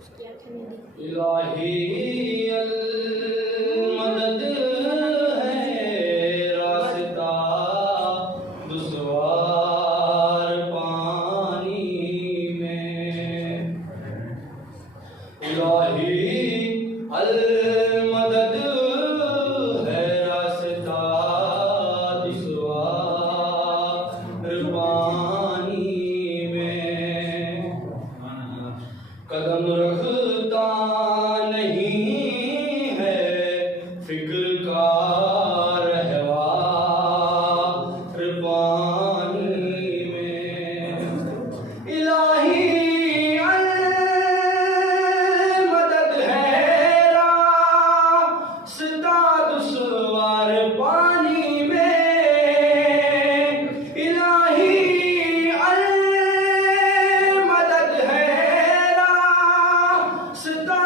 उसकी आंखें में दी। इलाही अल मदद है रास्ता दुश्वार पानी में। इलाही अल मदद है रास्ता दुश्वार पानी में। कदम रखता नहीं है फिक्र का रहवार पानी में। इलाही अल मदद है रास्ता दुश्वार पानी में। इलाही अल मदद है रास्ता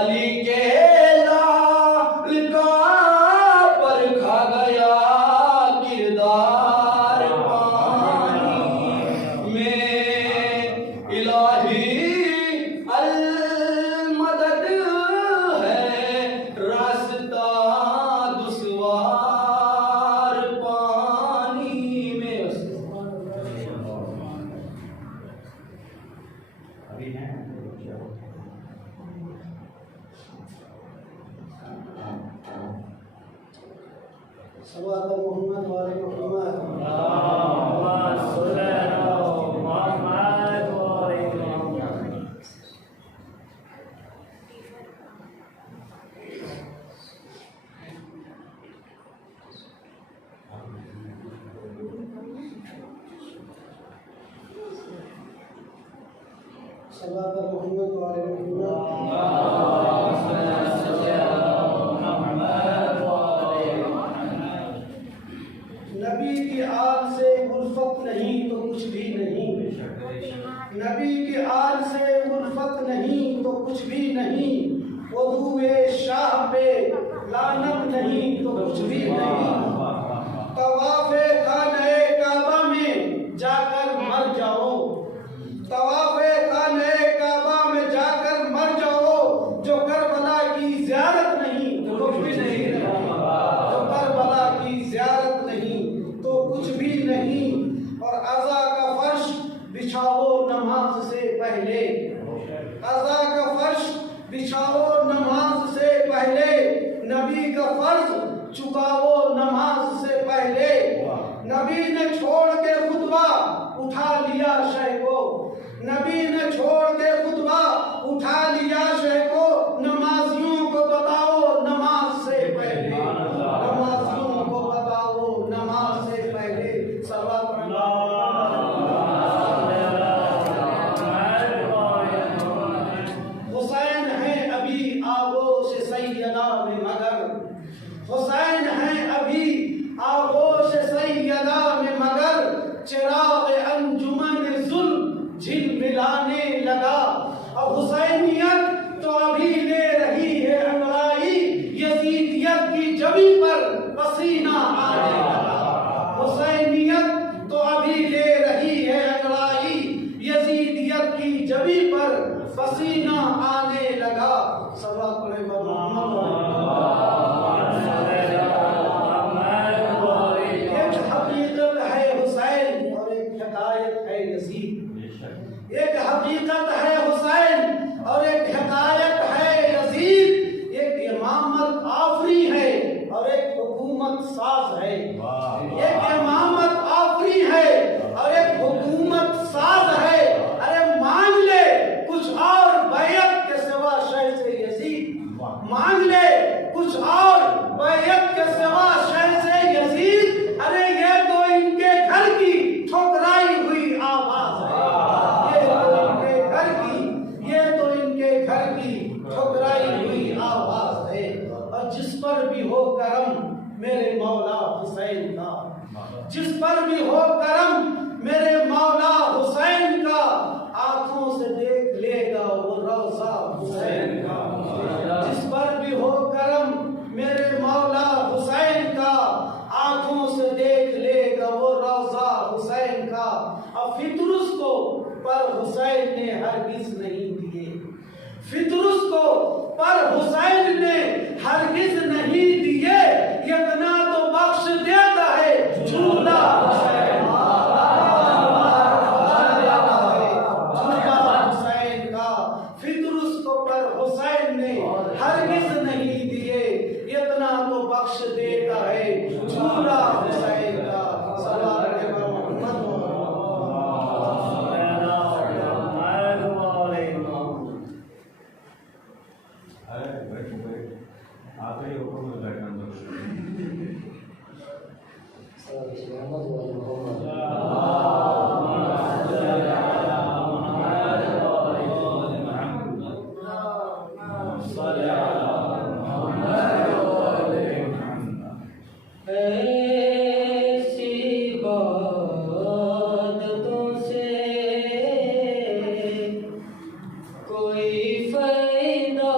अली के लाल का परखा गया किरदार पानी में। इलाही अल मदद है रास्ता दुश्वार पानी में। अभी है सवात मोहम्मद वाले मोहम्मद सवात मोहम्मद वाले नबी की आल से उल्फत नहीं तो कुछ भी नहीं। नबी की आल से उल्फत नहीं तो कुछ भी नहीं। वज़ूए शाह पे लानत नहीं तो कुछ भी नहीं। तवाफ़े खाने काबा में जाकर मर जाओ। तवाफ़े खाने काबा में जाकर मर जाओ। जो करबला की ज़ियारत नहीं तो कुछ भी नहीं। जो करबला की ज़ियारत नहीं तो कुछ भी नहीं। और अज़ा का फर्श बिछाओ नमाज से पहले। अज़ा का फर्श बिछाओ नमाज से पहले। नबी का फर्ज चुकाओ नमाज से पहले। नबी ने छोड़ के खुतबा उठा लिया शह को। नबी ने छोड़ के खुतबा उठा लिया शह को। नमाजियों को बताओ नमाज से पहले। नमाजियों को बताओ नमाज से पहले। हुसैन है अभी आगोश सैयदा में मगर। हुसैन है अभी आगोश सैयदा में मगर। चिराग अंजुमन जुल्म झिलमिलाने लगा। अब हुसैनियत तो अभी ले रही है अंगड़ाई। यजीदियत की जबी पर पसीना आने लगा। हुसैनियत तो अभी ले रही है अंगड़ाई। यजीदियत की जबी पर पसीना आने लगा। सवाल पढ़े एक हकीकत है हुसैन और एक हिकायत है यजीद। एक हकीकत है हुसैन और एक हिकायत है यजीद। एक इमामत आफरी है और एक हुकूमत साज है। एक इमामत आफरी है और एक हुकूमत साज है। अरे मांग ले कुछ और बैयत के सिवा शह से यजीद। मांग ले कुछ और बैयत के सिवा शह से यजीद। अरे ये तो इनके घर की ठुकराई हुई आवाज है। ये तो इनके घर की ठुकराई हुई आवाज है। और जिस पर भी हो करम मेरे मौला हुसैन का। जिस पर भी हो करम मेरे मौला हुसैन का। आंखों से देख लेगा वो रौज़ा हुसैन का। जिस पर भी हो करम मेरे मौला हुसैन का। आंखों से देख लेगा वो रौज़ा हुसैन का। अब फितरुस को पर हुसैन ने हरगिज़ नहीं दिए। फितरुस को पर हुसैन ने हरगिज़ नहीं दिए। इतना तो बख्श देता है झूला हुसैन। हुसैन का फितरुस को पर हुसैन ने हरगिज़ नहीं दिए। इतना तो बख्श देता है झूला हुसैन का। सवाल कोई फायदा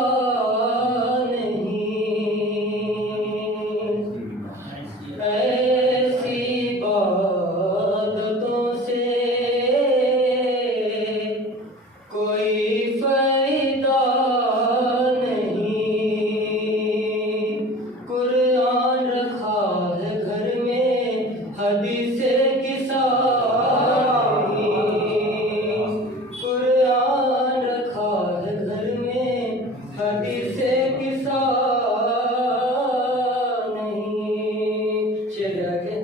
हदीसे किसा नहीं। शेर आगे,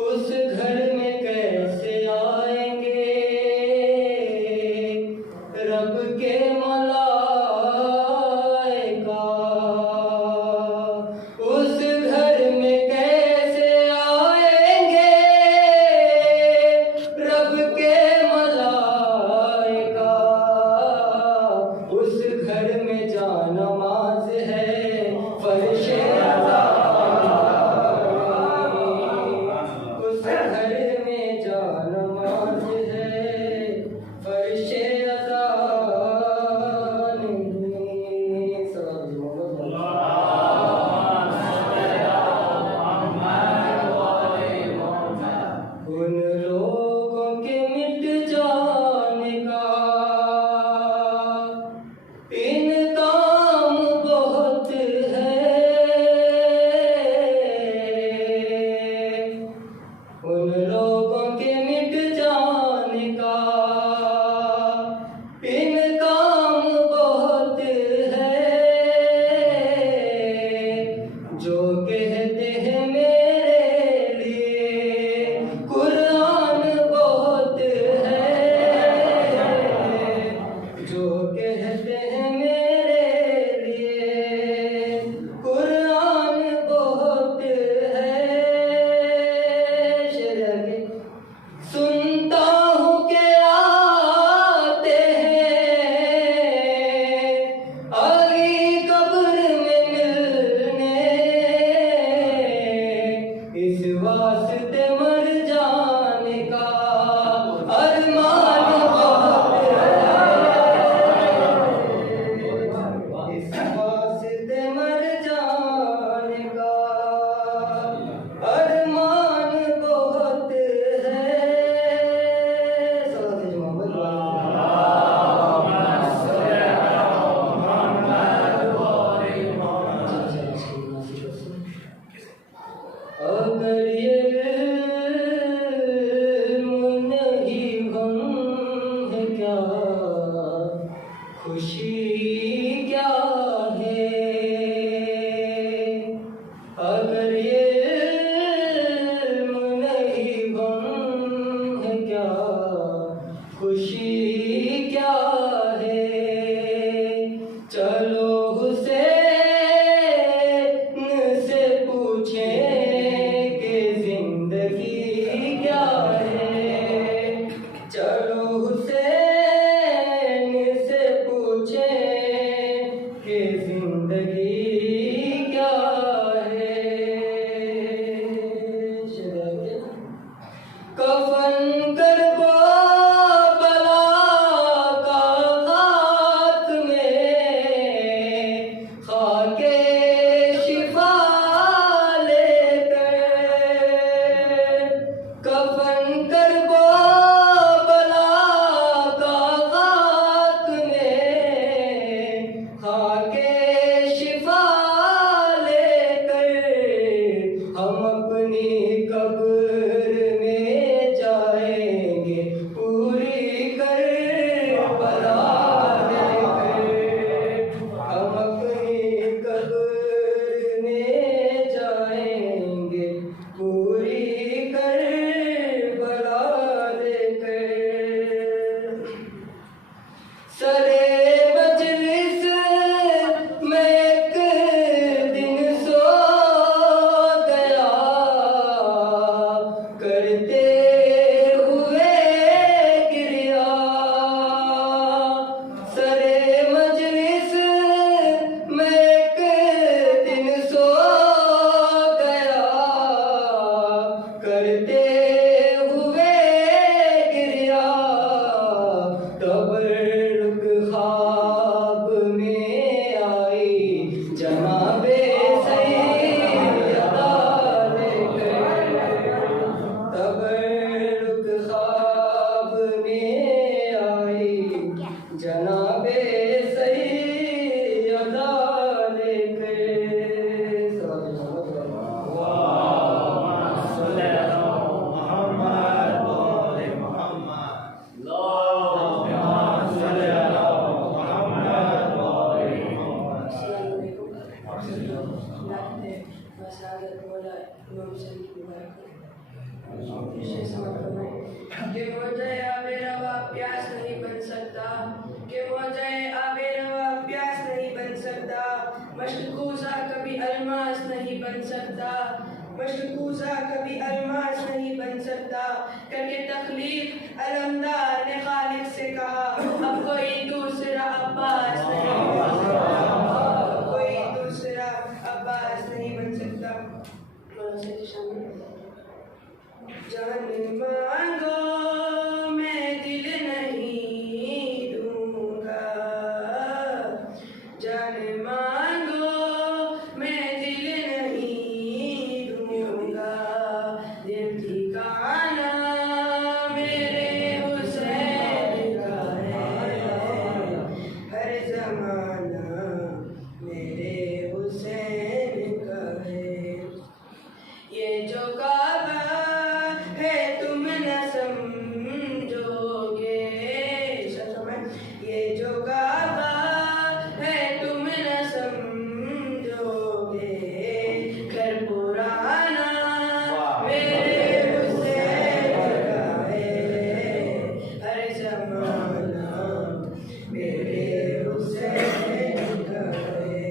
उस घर में कैसे आएंगे रब के मलाइका, उस घर में कैसे आएंगे रब के मलाइका, उस घर में जानमाज है फर्शे अज़ा, उस घर में जानमाज है फर्शे अज़ा नहीं। उन लोगों के मिट जाने का इंतज़ाम बहुत है, उन लोगों के मिट जाने का इंतज़ाम बहुत है, जो कहते हैं मेरे लिए कुरान बहुत है, जो कहते हैं मेरे लिए कुरान बहुत है। शेर आगे, सुनता हूँ के आते हैं अली कब्र में मिलने, इस वास्ते मर जाने का अरमान बहुत है, इस वास्ते मर जाने का अरमान बहुत है। अगर ये इल्म नहीं गम है क्या, खुशी क्या है, अगर ये इल्म नहीं गम है क्या, खुशी क्या है, चलो हुसैन से पूछें कि जिंदगी क्या है, चलो हुसैन से पूछें कि जिंदगी क्या है। कफन करबो बला का खाक में, खाके शिफा लेकर, कफन करबो बला का खाक में, खाके शिफा लेकर, हम अपनी कब्र में जाएंगे पूरी करबला लेकर, हम अपनी कब्र में जाएंगे पूरी करबला लेकर। सरे मजलिस कि मुझे आबेरवा प्यास नहीं बन सकता, कि मुझे आबेरवा प्यास नहीं बन सकता, मशकूज़ा कभी अलमास नहीं बन सकता, मशकूज़ा कभी अलमास नहीं बन सकता। करके तकलीफ अलमदार ने खालिक से कहा, अब कोई दूसरा अब्बास नहीं बन सकता, अब कोई दूसरा अब्बास नहीं बन सकता। जान मांगो मैं दिल नहीं दूंगा, जान मांगो मैं दिल नहीं दूंगा, दिल ठिकाना मेरे हुसैन का है, हर जमाना मेरे हुसैन का है। ये जो काबा है तुम न समझोगे, ये जो काबा है तुम न समझोगे, घर पुराना मेरे हुसैन का है, हर जमाना मेरे हुसैन का है।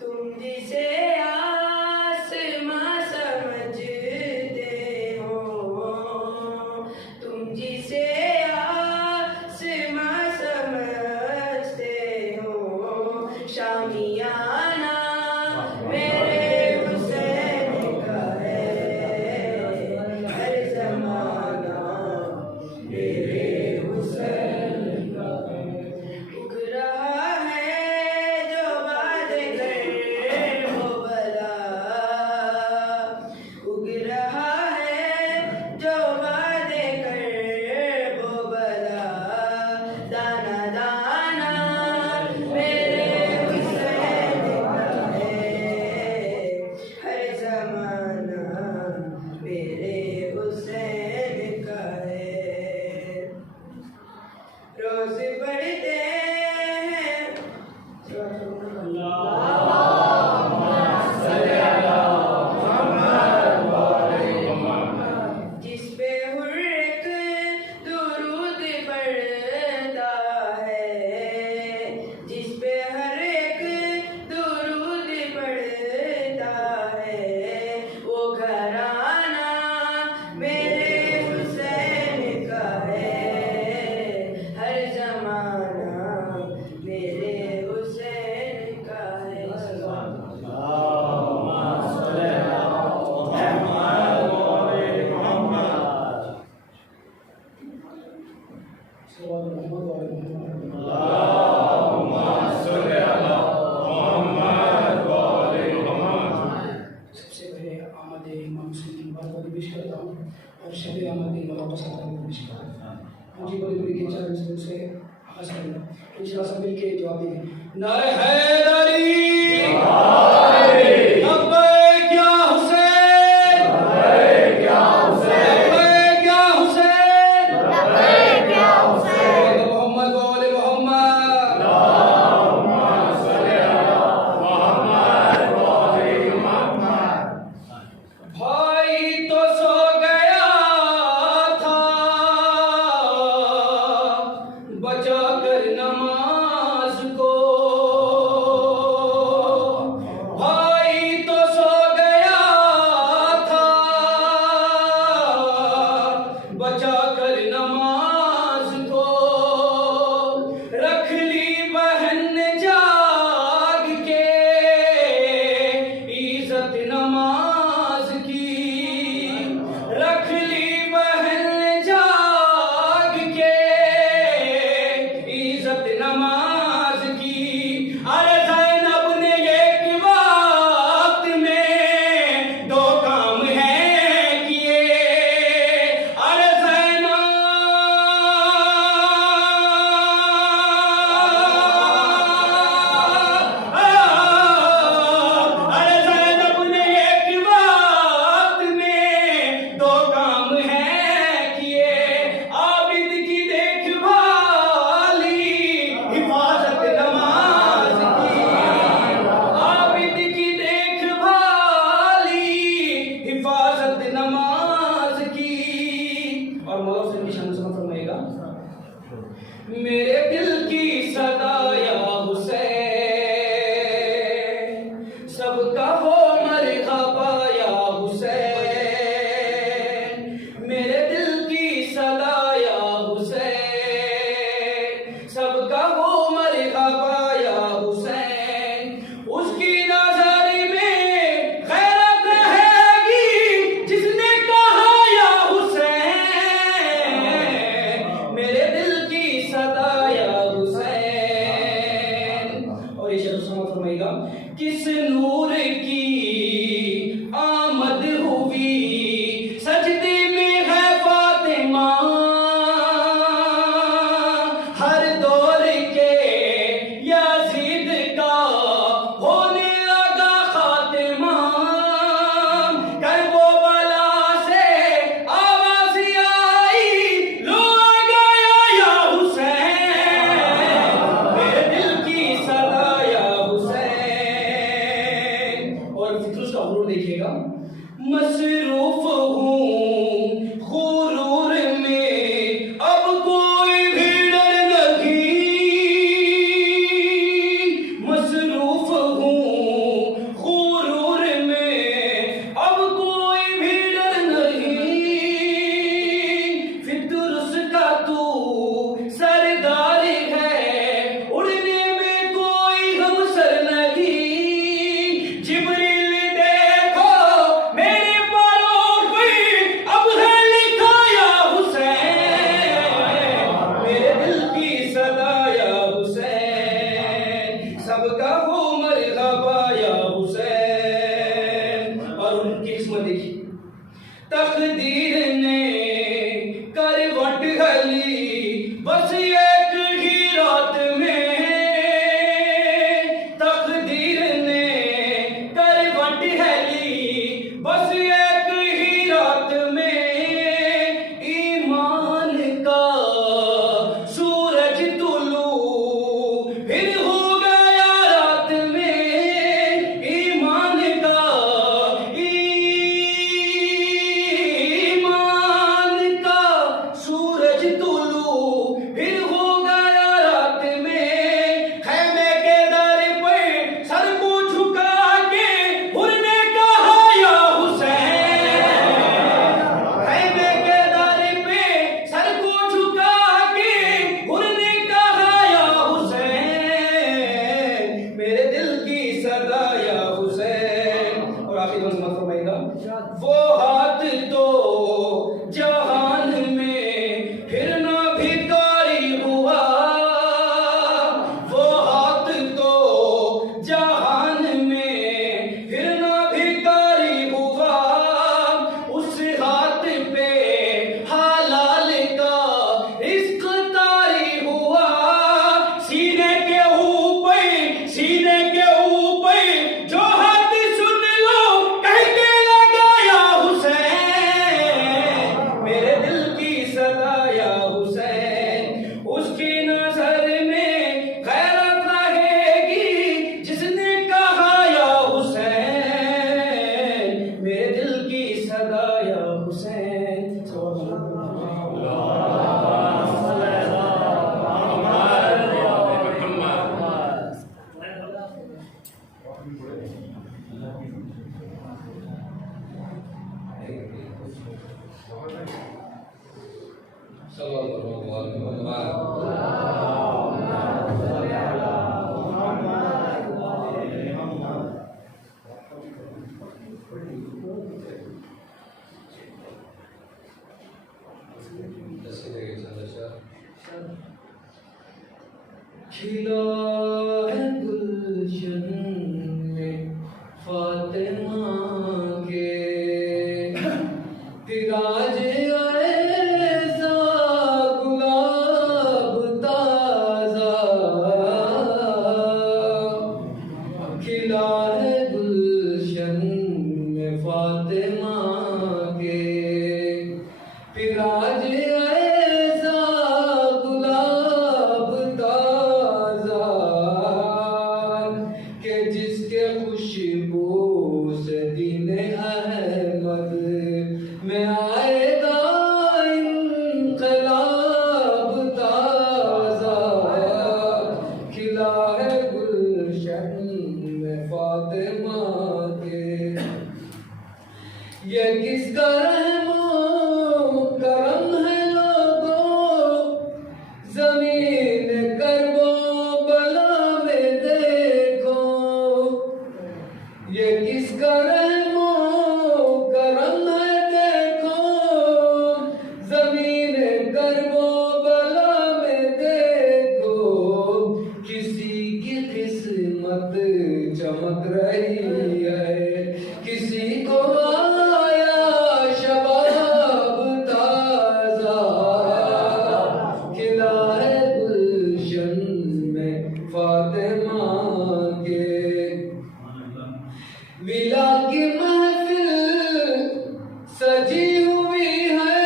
तुम जिसे आसमां समझते हो, तुम जिसे आसमां समझते हो, शामियाना मेरे हुसैन का है, हर जमाना मेरे हुसैन का है। उग रहा है जो वादे कर वो भला, उग रहा है जो वादे कर वो भला, दाना दाना मेरे हुसैन का है, हर जमाना मेरे हुसैन का है। रोज पढ़ते हैं जिस पे हर एक दुरूद पढ़ता है, जिस पे हर एक दुरूद पढ़ता है, वो घराना मेरे हुसैन का है, हर जमाना मेरे हुसैन का है। सबसे पहले आमद इमाम हुसैन की बात को पेश करता हूँ और शबे आमद इमाम को पेश करता हूँ। मुझे बड़ी बड़ी के चरण से आगाज करूँगा, इंशाअल्लाह सब मिलके जवाब देंगे। नारे हैदरी लब्बैक या हुसैन, लब्बैक या हुसैन, लब्बैक या हुसैन, लब्बैक या हुसैन, मोहम्मद व आले मोहम्मद, अल्लाहुम्मा सल्ली अला मोहम्मद व आले मोहम्मद। भाई तो सो गया था बचा कर नमाज को, सबका हो मरहबा या हुसैन। और उनकी किस्मत देखी, तकदीर ने करवट हली बस एक ही रात में, तकदीर ने करवट हली बस एक ही रात में। ईमान का सूरज तुलू फिर हो गया रात में, ईमान का सूरज तुलू फिर हो गया रात में। खैमे के दर पर सर को झुका के हुर ने कहा या हुसैन, खैमे के दर पे सर को झुका के हुर ने कहा या हुसैन, मेरे दिल की सदा या हुसैन। और आखिरी मंज़िल मत फरमाइएगा, वो हाथ तो जहान में फिर ना भिखारी हुआ, वो हाथ तो जहान में फिर ना भिखारी हुआ। उस हाथ पे हलाल का रिज़्क़ तारी हुआ। सीने के ऊपर जो हाथ सुन लो कह के लगा या हुसैन, मेरे दिल की सदा या हुसैन। उसकी नजर में खैरत रहेगी जिसने कहा या हुसैन, मेरे दिल की सदा या हुसैन। खिला है गुलशन में फातिमा के, तिराज ऐसा गुलाब ताजा, खिला है गुलशन में फातिमा के, तिराज ऐसा गुलाब ताजा, के जिसके खुशबू से दीने अहमद में आएगा इनकलाब ताजा। खिला है गुलशन में फातिमा के, ये किसका रहमो करम है लोगों, जमीन करबो बला में देखो। ये किसका रहमो करम है देखो, जमीन करबो बला में देखो। किसी की किस्मत चमक रही है, किसी को आया शबाब ताजा। खिला है गुलशन में फातिमा के, विला की महफिल सजी हुई है,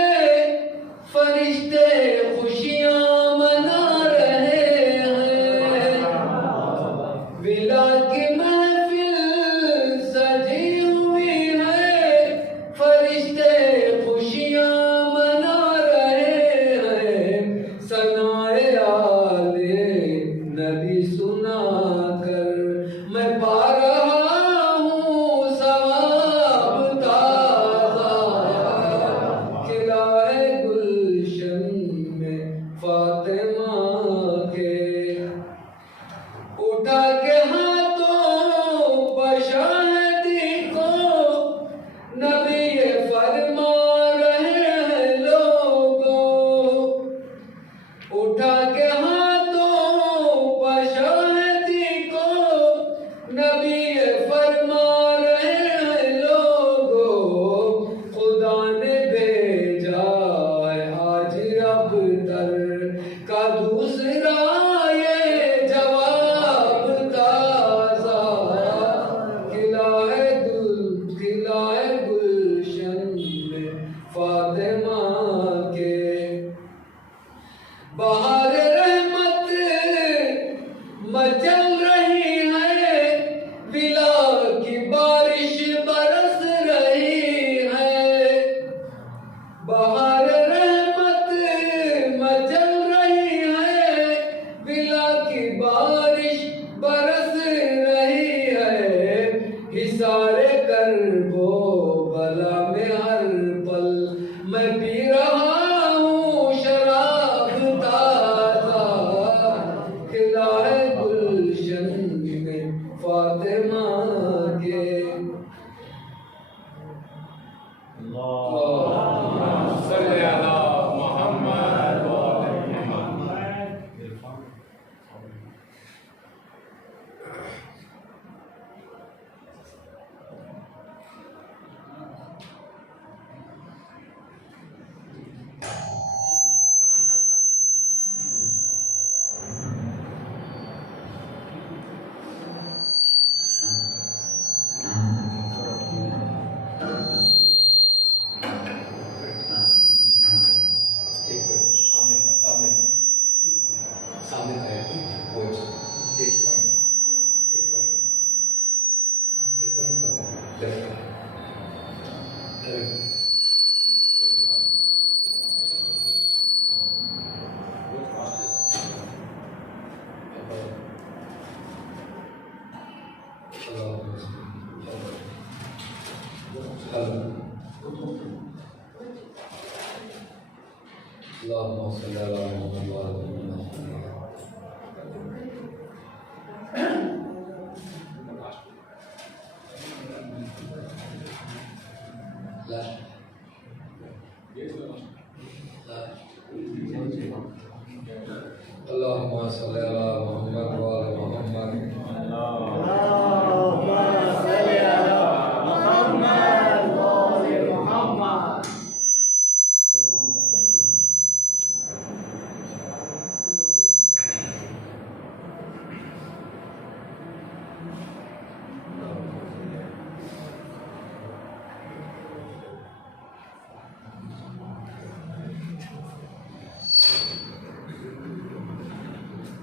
फरिश्ते खुशियां मना रहे हैं। विला की महफिल सजी हुई है, फरिश्ते खुशियां मना रहे हैं। सनाए आले नबी सुना कर मैं पा रहा हूँ सवाब ताजा। खिला है गुलशन में फातिमा के, उठा के हाथों बशाहदी को नबी ये फरमा रहे हैं लोगों। उठा के हाथों बशाहदी को मचल रही है, विला की बारिश बरस रही है। बहार रहमत मचल रही है, विला की बारिश बरस रही है। हिसारे कर्बो बला में हर पल मैं पी रहा हूँ शराब ताज़ा। खिला है गुलशन में फातिमा के। सामने Allahumma salli ala Muhammad wa ala Muhammad. Allahumma salli ala Muhammad wa ali Muhammad.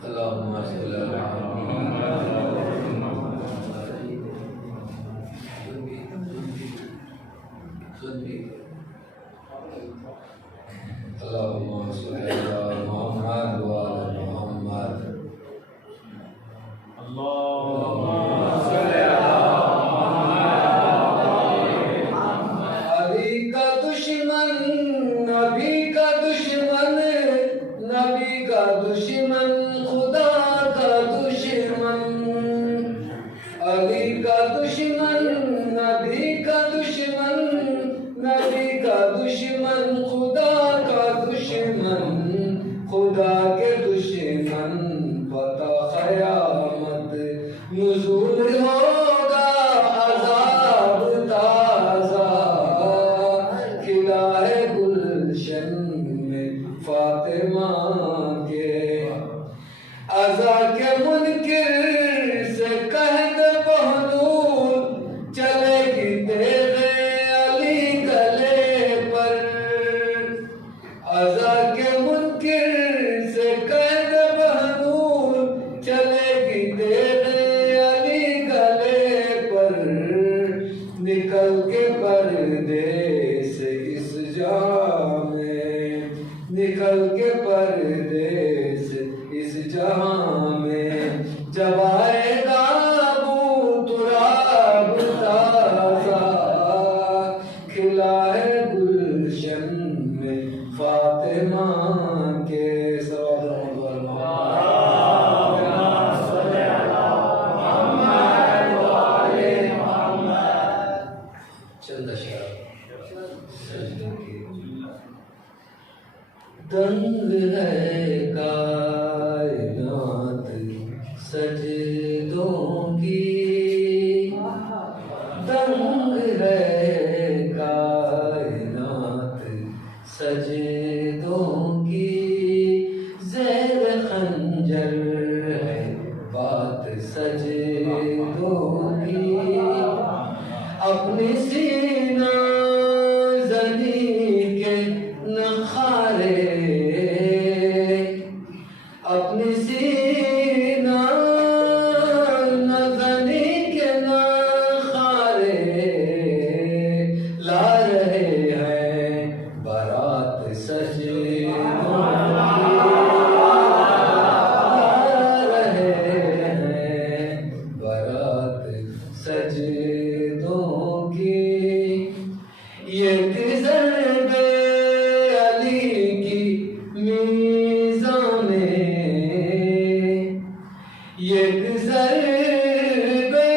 Allahumma salli ala Muhammad. Allahumma salli ala Muhammad wa ala Muhammad. Allahumma salli ala Muhammad. Ali का दुश्मन नबी का दुश्मन, नबी का दुश्मन खुदा का दुश्मन। अली का दुश्मन नबी का दुश्मन, नबी का दुश्मन खुदा का दुश्मन। खुदा के दुश्मन पता क़यामत नुज़ूल होगा अज़ाब ताज़ा। खिला है गुलशन में फातिमा के। अज़ा के मुनकिर से कह दे बहलूल, चलेगी तेरे अली गले पर। अज़ा के मुनकिर से कह दे बहलूल, चलेगी तेरे अली गले पर। निकल के पर्दे से इस जहां में, निकल के पर्दे से इस जहां में। जब आएगा अबू तुराब ताज़ा, खिला है गुलशन में फातिमा के। दंग है कायनात सजदों की, दंग है कायनात सजदों की। ज़ेर खंजर है बात सजदों की। अपनी सीना ज़नी के नखारे, अपनी सीना एक ज़रबे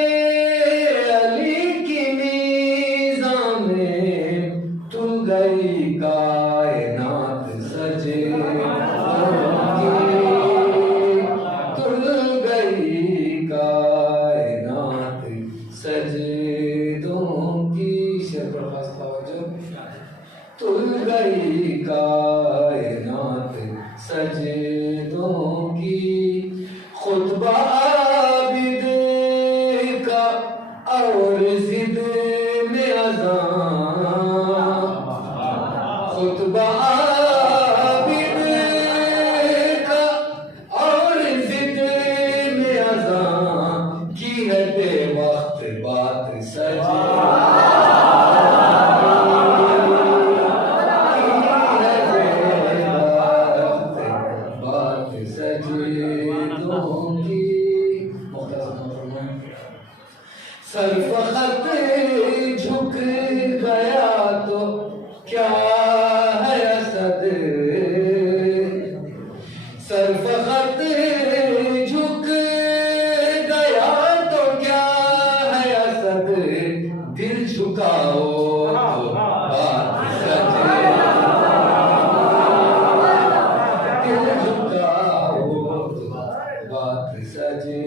अली की नीज़ां में तुम गई कायनात सजे तुल गई कायनात सजदों की शर्फास तवज्जो तुल गई कायनात सजदों की खुतबा आबिद का और जिद में अज़ान खुतबा आबिद का और जिद में अज़ान की हटे वक्त बात सजे सरफ़ख़त झुक गया तो क्या है असद सरफ़ख़त झुक गया तो क्या है असद दिल झुकाओ तो बात सजे दिल झुकाओ तो बात सजे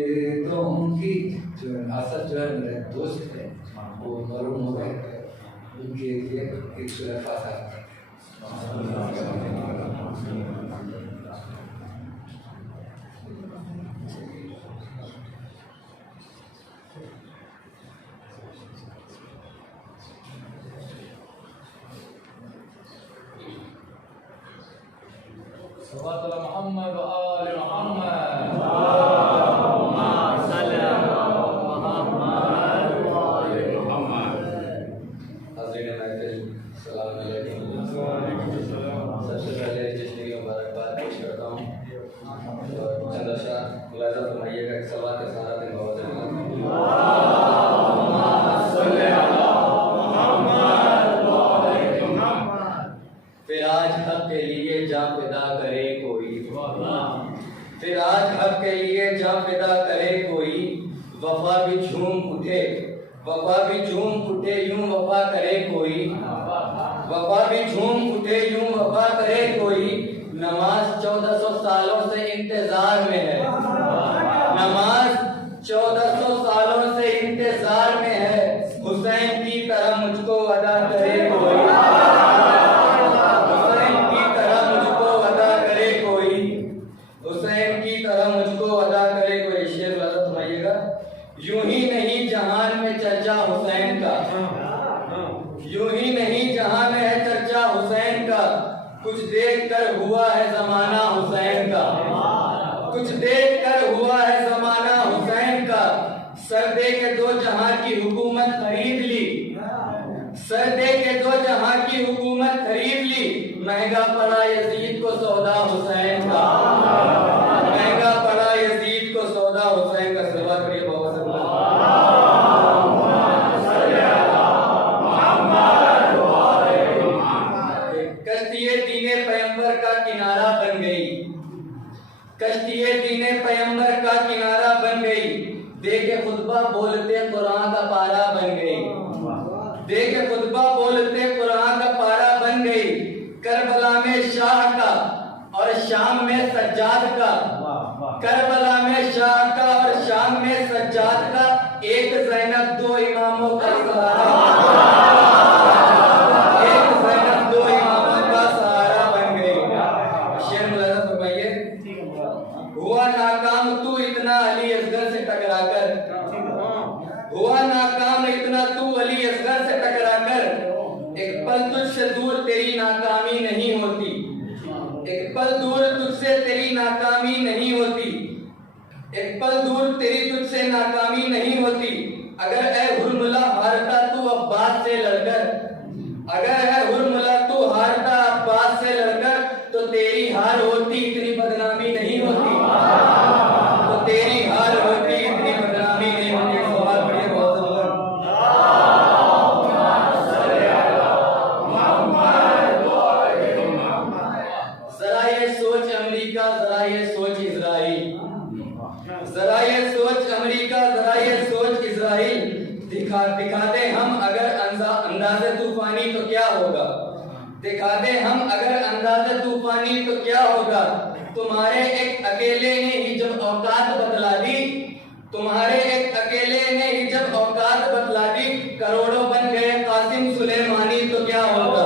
की जो असद जो है मेरे दोस्त थे वो मरूम हो गए उनके लिए एक सुलफ़ा था सल्लल्लाहु मोहम्मद व आले मोहम्मद सबसे पहले जश्न की मुबारकबाद पेश करता हूँ चंदा शाह मुलाज़ा फरमाइएगा कि सलात के सारा दिन बहुत फिर आज हक के लिए जा फिदा करे कोई फिर आज हक के लिए जा फिदा करे कोई वफा भी झूम उठे यूं वफा करे कोई वफा भी झूम उठे यूं वफा करे कोई नमाज 1400 सालों से इंतजार में है नमाज 1400 सालों से इंतजार में है हुसैन की तरह मुझको अदा करे कोई हुसैन की तरह मुझको अदा करे कोई हुसैन की तरह मुझको अदा करे कोई शेर वाला सुनाइएगा यूं ही नहीं जहान में चर्चा हुसैन का यूं ही नहीं जहां में है चर्चा हुसैन का कुछ देख कर हुआ है जमाना हुसैन का कुछ देख कर हुआ है जमाना हुसैन का सर दे के दो जहां की हुकूमत खरीद ली सर दे के दो जहां की हुकूमत खरीद ली महंगा पड़ा यजीद को सौदा हुसैन का महंगा पड़ा यजीद को सौदा हुसैन का सलवात करिए बाबा से किनारा बन गई कश्तिये दीने पैगंबर का किनारा बन गई देखे खुतबा बोलते कुरान का पारा बन गई देखे खुतबा बोलते कुरान का पारा बन गई करबला में शाह का और शाम में सज्जाद का करबला में शाह का और शाम में सज्जाद का एक ज़ैनब दो इमामों का सहारा हुआ नाकाम तू इतना अली असगर से टकराकर हुआ नाकाम इतना तू अली असगर से टकराकर एक पल तुझसे दूर तेरी नाकामी नहीं होती एक पल दूर तुझसे तेरी नाकामी नहीं होती एक पल दूर तेरी तुझसे नाकामी नहीं होती अगर ए हुरमुला हारता तू अब्बास से लड़कर अगर है हुरमुला तू हारता अब्बास से लड़कर तो तेरी हार होती इतनी बदनामी नहीं होती तो तेरी हार होती इतनी बदनामी नहीं होती सवाल पढ़िए बहुत जरा ये सोच अमेरिका जरा ये सोच इजराइल जरा ये सोच सोच अमेरिका, जरा ये सोच इजराइल, दिखा दे हम अगर अंदाज़े तूफानी तो क्या होगा, दिखा दे हम अगर अंदाज़े तूफानी तो क्या होगा। तुम्हारे एक अकेले ने ही जब औकात बतला दी, तुम्हारे एक अकेले ने ही जब औकात बतला दी, करोड़ों बन गए कासिम सुलेमानी तो क्या होगा,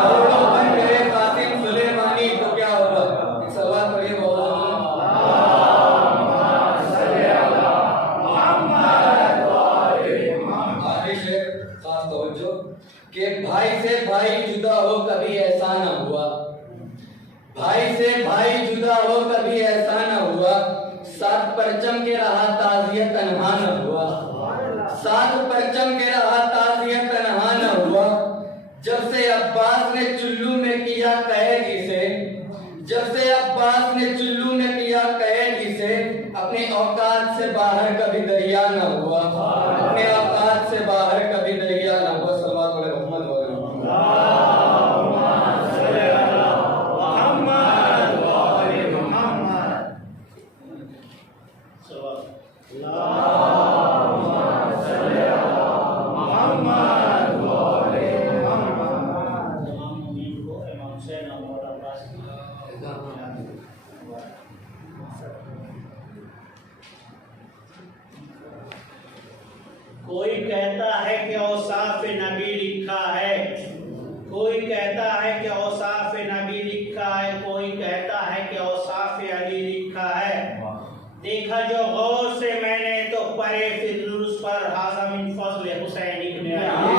करोड़ों बन गए कासिम सुलेमानी तो क्या होगा। एक सलवात पढ़िए खास तवज्जो कि भाई से भाई जुदा हो कभी ऐसा न हुआ, भाई से भाई जुदा हो कभी ऐसा न हुआ, साथ परचम के रहा ताज़ियत तन्हा न हुआ, साथ परचम के रहा ताज़ियत तन्हा न हुआ। जब से अब्बास ने चुल्लू में किया कैद इसे, जब से अब्बास ने चुल्लू में किया कैद इसे, अपने औकात से बाहर कभी दरिया न हुआ, अपने औकात से बाहर कभी दरिया न हुआ। सल्लल्लाहु अलैहि कोई कहता है कि औसाफ नबी लिखा है, कोई कहता है कि औसाफ नबी लिखा है, कोई कहता है कि औसाफ अली लिखा है। देखा जो गौर से मैंने तो परे फिरदौस पर हाज़ा मिन फज़्ल हुसैन इब्न अली।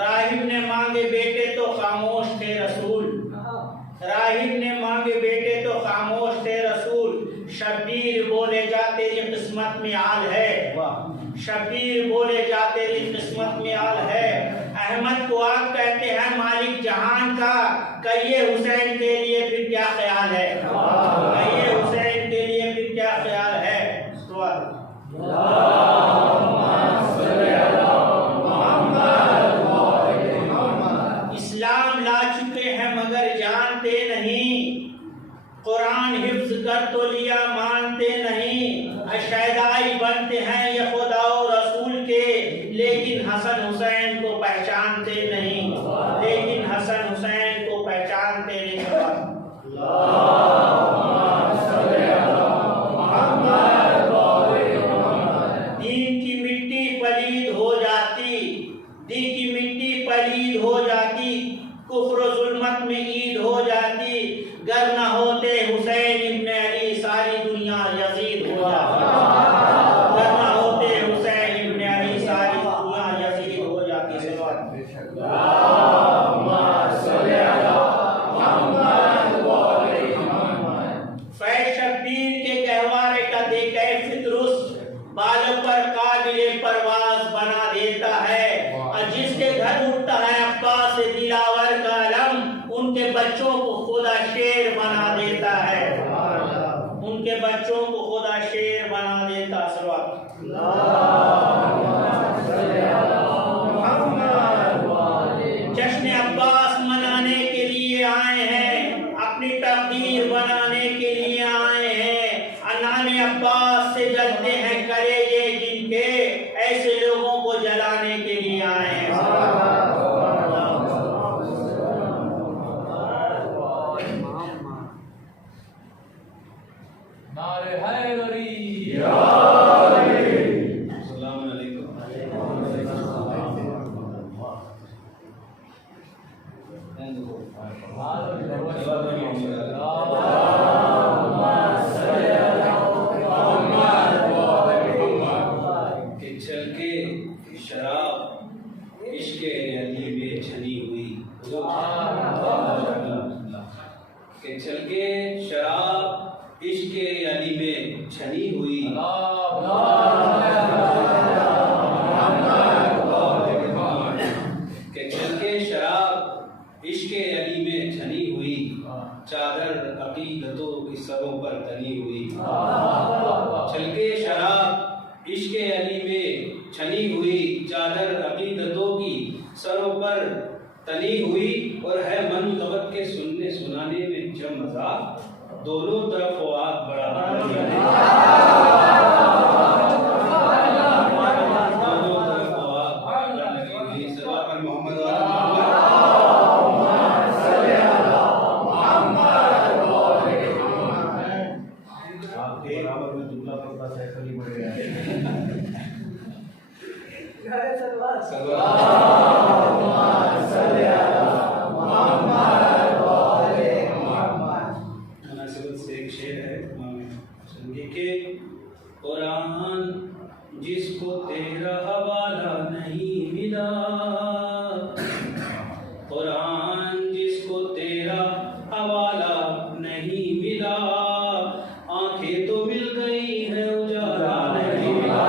राहिब ने मांगे बेटे तो खामोश थे रसूल, राहिब ने मांगे बेटे तो खामोश थे रसूल। शब्बीर बोले जा तेरी किस्मत में आल है, शब्बीर बोले जा तेरी किस्मत में आल है। अहमद को आप कहते हैं मालिक जहान का, कहिए हुसैन के लिए फिर क्या ख्याल है, कहिए हुसैन के लिए फिर क्या ख्याल है। इस्लाम ला चुके हैं मगर जानते नहीं, कुरान हिफ्ज कर तो लिया मानते नहीं। अशहदाई बनते हैं ये खुदा और रसूल के, लेकिन हसन हुसैन को पहचानते नहीं, लेकिन हसन हुसैन को पहचानते नहीं। दीन की मिट्टी पलीद हो जाती, दीन की मिट्टी पलीद हो जाती, कुफ्र जुल्मत में ईद हो जाती। गर न होते हुसैन इब्न अली सारी दुनिया यजीद हो जाती, गर न होते हुसैन इब्न अली सारी दुनिया यजीद हो जाती। फैज शब्बीर के गहवारे का देखे फितरुस, बालों पर काबिले परवाज बना देता है। और जिसके घर उठता है अब्बास से दिलावर का अलम, उनके बच्चों को खुदा शेर बना देता है, उनके बच्चों को खुदा शेर बना देता। जश्न अब्बास मनाने के लिए आए हैं, अपनी तकदीर बनाने के लिए आए हैं। अन्नाने अब्बास से जलते हैं कलेजे जिनके, ऐसे लोगों को जलाने के लिए आए हैं। नारे हैदरी अस्सलाम वालेकुम। कि चल के शराब इश्क़ अली में छनी हुई, कि चल के शराब इश्क़ अली में छनी हुई। कि चल के शराब इश्क़ अली में छनी हुई, चादर अक़ीदतों की सरों पर तनी हुई। चल के शराब इश्क़ अली में छनी हुई, चादर अक़ीदतों की सरों पर तनी हुई और है मन मुतबक के सुनने सुनाने में जब मजा दोनों तरफ फवाद बड़ा दोनों तरफ फवाद लगी हुई। सल्लल्लाहु अलैहि मोहम्मद मुनासिबत से एक शेर है समझिए कि कुरान जिसको तेरा हवाला नहीं मिला, कुरान जिसको तेरा हवाला नहीं मिला, आंखें तो मिल गई है उजाला नहीं मिला।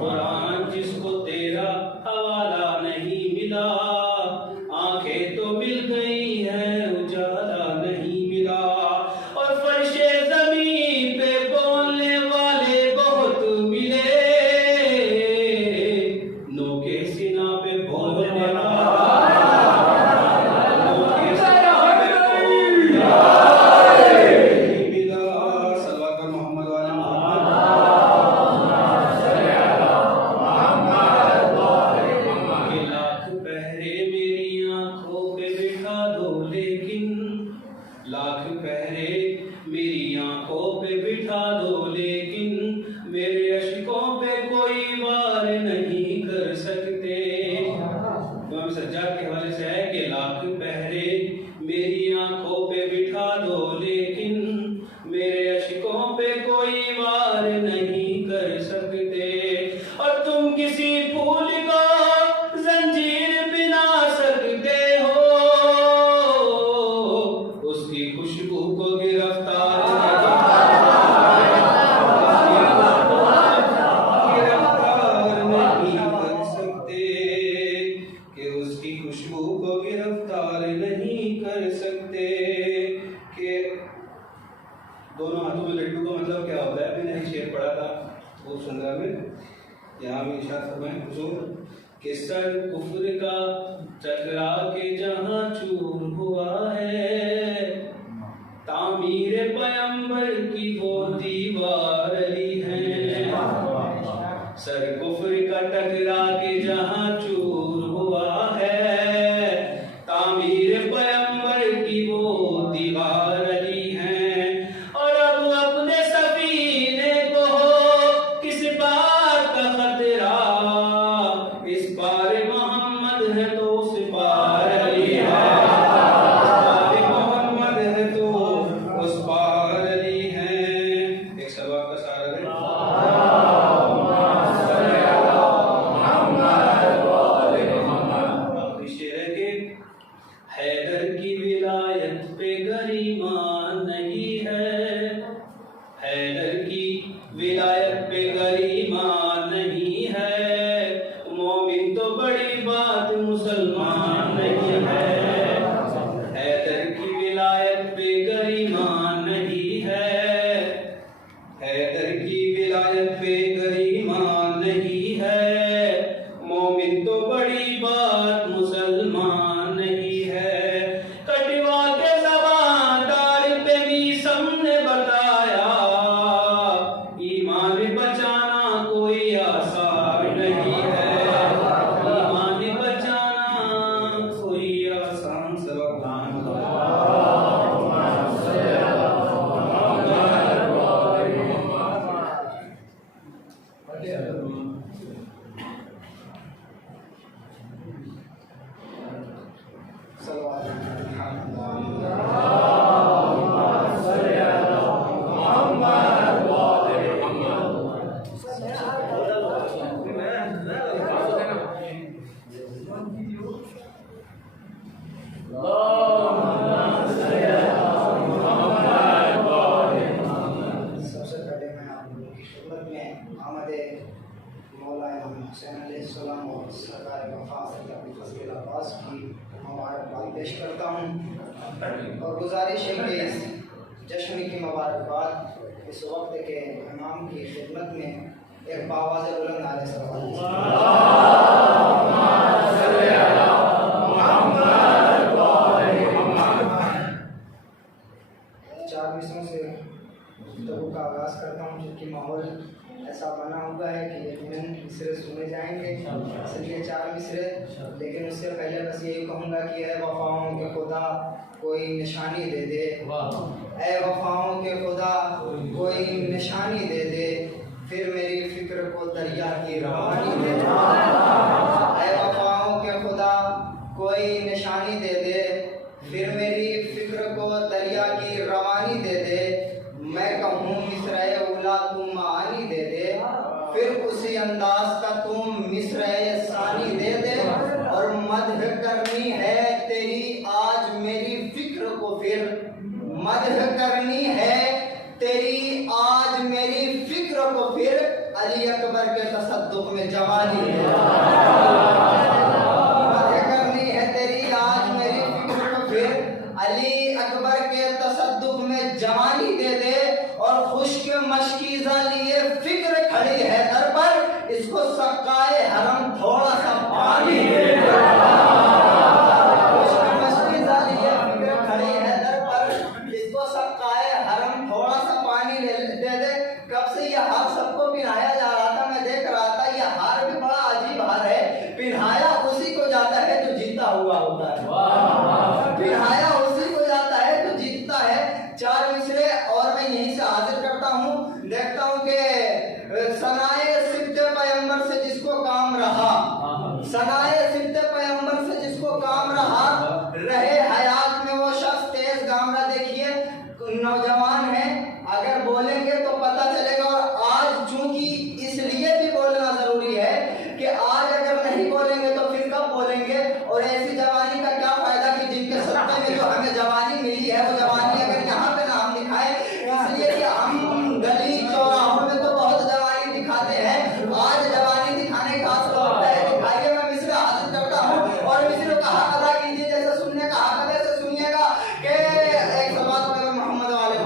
कुरान जिसको तेरा हवाला नहीं मिला, आंखें तो मिल गई है उजाला नहीं मिला। और फर्शे ज़मीन पे बोलने वाले बहुत मिले, नोके सीना पे बोलने वाले नोके सीना पे बोलने वाले नहीं मिला। सल्लल्लाहु अलैहि मोहम्मद वाले मोहम्मद के लाख पहरे मेरी आंखों पे बिठा दो, लेकिन लाख पहरे मेरी आंखों पे बिठा दो, लेकिन मेरे अश्कों पे कोई वार नहीं कर सकते। इमाम सज्जाद के हवाले से है कि लाख पहरे मेरी आंखों पे बिठा दो, लेकिन मेरे अश्कों पे कोई वार नहीं कर सकते। और तुम किसी फूल को जंजीर बिना सकते हो, उसकी खुशबू को गिरफ्तार नहीं कर सकते, कि उसकी खुशबू को गिरफ्तार नहीं कर सकते। कि दोनों हाथों में लड्डू का मतलब क्या होता है? मैंने एक शेर पढ़ा था वो सुंदर में, यहाँ भी इशारा फरमाएं हुजूर कि सर कुफ्र का टकरा के जहाँ चूर हुआ है, तामीर पैगंबर की वो दीवार अली है। सर कुफ्र का टकरा के जहाँ चूर हुआ है, तामीर पैगंबर की वो दीवार अली है। और अब अपने सफीने को हो किस बात का खतरा, इस पार मोहम्मद है तो उस पार अली है, इस पार मोहम्मद है तो उस पार अली है। एक सवा का सारा है आखिरी शेर है कि हैदर की विलायत पे गरिमा नहीं है, हैदर की विलायत पे गरिमा नहीं है, मोमिन तो बड़ी बात मुसलमान नहीं है। हैदर की विलायत पे गरिमा नहीं है, हैदर की विलायत पे गरिमा नहीं है, मोमिन तो बड़ी बात मुसलमान नहीं है। कटवा के ज़बानदार पे भी सबने बताया, ईमान बचाना कोई आसान नहीं है, ईमान बचाना कोई आसान सबक सबसे पहले मैं आप लोगों की खिदमत में आमद मौला इमाम हुसैन अलैहिस्सलाम और सरकार वफा अपनी फजल अब्बास की मुबारकबाद पेश करता हूँ और गुजारिश है कि इस जश्न की मुबारकबाद इस वक्त के इमाम की खिदमत में एक बावाज़ बुलंद आले सल्लल्लाहु अलैहि वसल्लम 4 मिसरों से गुफ्तगू का आगाज़ करता हूँ, क्योंकि माहौल ऐसा बना हुआ है कि यकीनन मिसरे सुने जाएंगे, इसलिए 4 मिसरे। लेकिन उससे पहले बस यही कहूँगा कि ए वफ़ाओं के खुदा कोई निशानी दे दे, ए वफ़ाओं के खुदा कोई निशानी दे दे, फिर मेरी फिक्र को दरिया की रवानी दे दे। ए वफ़ाओं के खुदा कोई निशानी दे दे, फिर मेरी फिक्र को दरिया की रवानी दे दे। मैं कहूँ मिस्र उला तुम मानी दे दे, फिर उसी अंदाज का तुम मिस्र सानी दे दे। और मदह करनी है तेरी आज मेरी फिक्र को, फिर मदह करनी है तेरी आज मेरी फिक्र को, फिर अली अकबर के तसद्दुक में जवानी दे दे। मदह करनी है तेरी आज मेरी फिक्र को, फिर अली अकबर के तसद्दुक में जवानी दे दे। और खुश्क मशकीज़ा लिए फिक्र खड़ी है दर पर, इसको सकाए हरम थोड़ा सा पानी दे दे। खुश्क मशकीज़ा लिए फिक्र खड़ी है दर पर, इसको सकाए हरम थोड़ा सा पानी दे दे। कब से ये हार सबको पिन्हाया जा रहा था, मैं देख रहा था ये हार भी बड़ा अजीब हार है। पिन्हाया उसी को जाता है जो जीता हुआ होता है, पिन्हाया उसी को जाता है जो जीतता है। 4 मिसरे और मैं यहीं से हाजिर करता हूँ। देखता हूँ कि सनाए सिद्ध पैगंबर से जिसको काम रहा, सनाए सिद्ध पैगंबर से जिसको काम रहा, रहे हयात में वो शख्स तेज गामरा। देखिए नौजवान है, अगर बोलेंगे तो पता चलेगा। और आज चूंकि इसलिए भी बोलना जरूरी है कि आज अगर नहीं बोलेंगे तो फिर कब बोलेंगे। और ऐसी जवानी का क्या फायदा कि जिनके सत्ते में जो हमें जवानी मिली है वो जवानी अगर यहाँ पे ना हम दिखाए, इसलिए कि हम गली चौराहों में तो बहुत जवानी दिखाते हैं, आज जवानी दिखाने का असर है। दिखाइए, मैं मिस्र हासिल करता हूँ और मिस्र का हक अदा कीजिए। जैसे सुनने का हक है वैसे सुनिएगा कि एक सवाल पर मोहम्मद वाले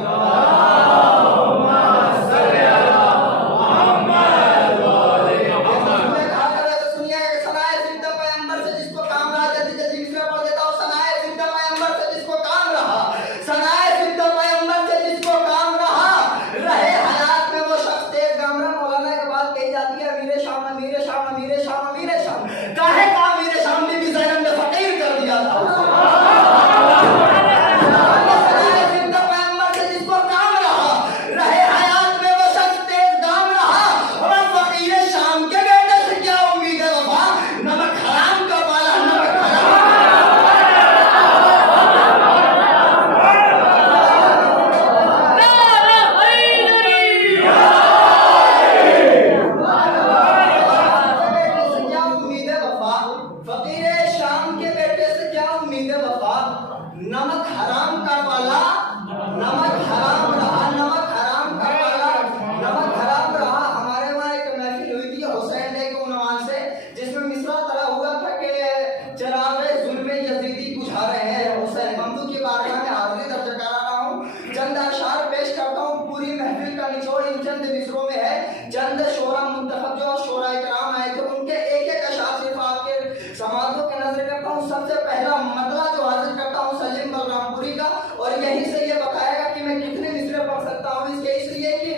चंद शोरा मुंतखब जो शोरा इकराम आए थे उनके एक एक अशार सिर्फ आपके समाजों के नजर करता हूँ। सबसे पहला मतला जो हाजिर करता हूँ सलीम बलरामपुरी का, और यहीं से ये बताएगा कि मैं कितने मिसरे पढ़ सकता हूँ। इसलिए कि